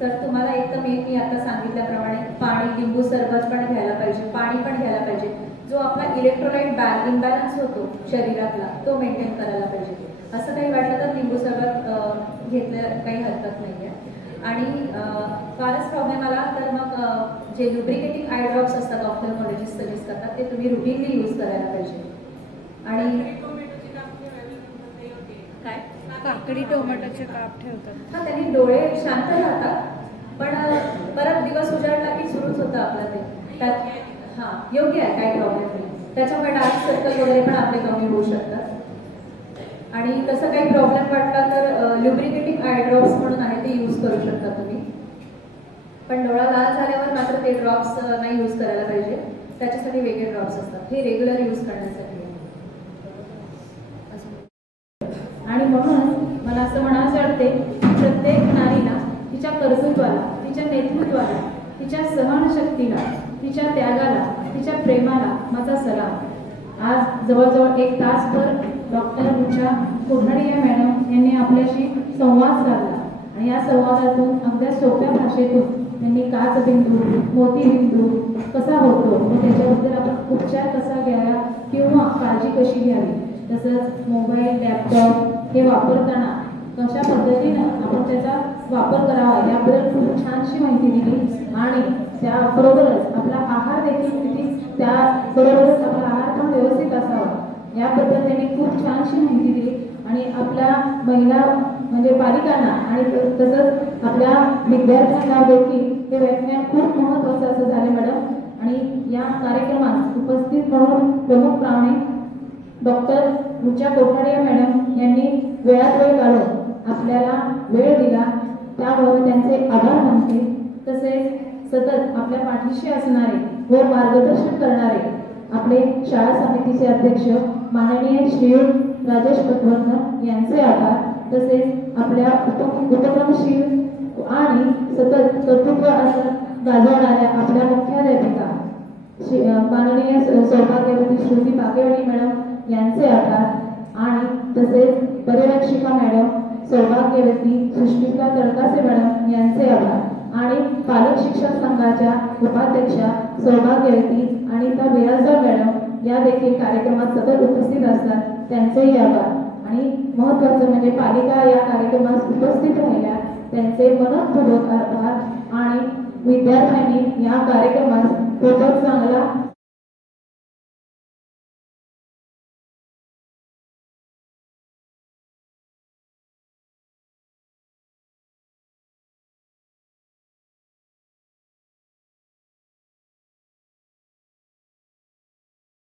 तर तुम्हाला एक तर मी आता सांगितल्याप्रमाणे पाणी, लिंबू सरबत पण घ्यायला पाहिजे, पाणी पण घ्यायला पाहिजे. जो आपला इलेक्ट्रोलाइट इम्बॅलन्स होतो शरीरातला तो मेंटेन करायला पाहिजे. असं काही वाटलं तर लिंबू सरबत घेतलं काही हरकत नाही आहे. आणि फारच प्रॉब्लेम आला तर मग जे लुब्रिकेटिंग आय ड्रॉप्स असतात ऑफ्थल्मॉलॉजिस्ट सजेस्ट करतात ते तुम्ही रुटीनली यूज करायला पाहिजे. आणि काय काकडी टोमॅटोचे काप ठेवतात, हां, त्यांनी डोळे शांत राहतात, पण परत दिवस उजाडला की सुरूच होतं आपलं ते. त्यात हां, योग्य आहे, काही प्रॉब्लेम नाही. त्याच्यामुळे डार्क सर्कल वगैरे पण आपले कमी होऊ शकतात. आणि तसं काही प्रॉब्लेम वाटला तर लुब्रिकेटिंग आय ड्रॉप्स म्हणून आहे ते यूज करू शकता तुम्ही. पण डोळा लाल झाल्यावर मात्र ते ड्रॉप्स नाही यूज करायला पाहिजे, त्याच्यासाठी वेगळे ड्रॉप्स असतात, हे रेग्युलर यूज करण्यासाठी. आणि म्हणून मला असं म्हणायचं वाटते, प्रत्येक नारीला तिच्या कर्तृत्वाला, तिच्या नेतृत्वाला, तिच्या सहनशक्तीला, तिच्या त्यागाला, तिच्या प्रेमाला माझा सलाम. आज जवळजवळ 1 तासभर डॉक्टर उषा कोठारी मॅडम यांनी आपल्याशी संवाद साधला आणि या संवादातून अगदी सोप्या भाषेतून त्यांनी काचबिंदू, मोतीबिंदू कसा होतो व त्याच्याबद्दल आपण उपचार कसा घ्यावा किंवा काळजी कशी घ्यावी, तसंच मोबाईल, लॅपटॉप हे वापरताना कशा पद्धतीनं आपण त्याचा वापर करावा याबद्दल खूप छानशी माहिती दिली. आणि त्याबरोबरच आपला आहार देखील त्याबरोबरच आपला आहार पण व्यवस्थित असावा याबद्दल त्यांनी खूप छानशी माहिती दिली आणि आपल्या महिला म्हणजे पालिकांना आणि तसंच आपल्या विद्यार्थ्यांना देखील हे व्याख्यान खूप महत्त्वाचं असं झाले मॅडम. आणि या कार्यक्रमात उपस्थित म्हणून प्रमुख पाहुणे डॉक्टर रुचा कोठाडे मॅडम यांनी वेळात वेळ काढून आपल्याला वेळ दिला, त्यामुळे त्यांचे आभार मानते. तसेच सतत आपल्या पाठीशी असणारे व मार्गदर्शन करणारे आपले शाळा समितीचे अध्यक्ष माननीय श्रीयुत राजेश पटवर्धन यांचे आभार. तसेच आपल्या उपक्रमशील आणि सतत कर्तृत्व असं गाजवणाऱ्या आपल्या मुख्याध्यापिका माननीय सौभाग्यवती श्रुती पाकेवाडी मॅडम यांचे आभार. आणि तसेच पर्यवेक्षिका मॅडम सौभाग्यवती सुष्मिता तडकासे मॅडम यांचे आभार. आणि पालक शिक्षक संघाच्या उपाध्यक्षा सौभाग्यवती अनिता बिराजदार मॅडम या देखील कार्यक्रमात सतत उपस्थित असतात, त्यांचेही आभार. आणि महत्त्वाचं म्हणजे पालिका या कार्यक्रमात उपस्थित राहिल्या, त्यांचे मनःपूर्वक आभार. आणि विद्यार्थ्यांनी या कार्यक्रमात खूपच चांगला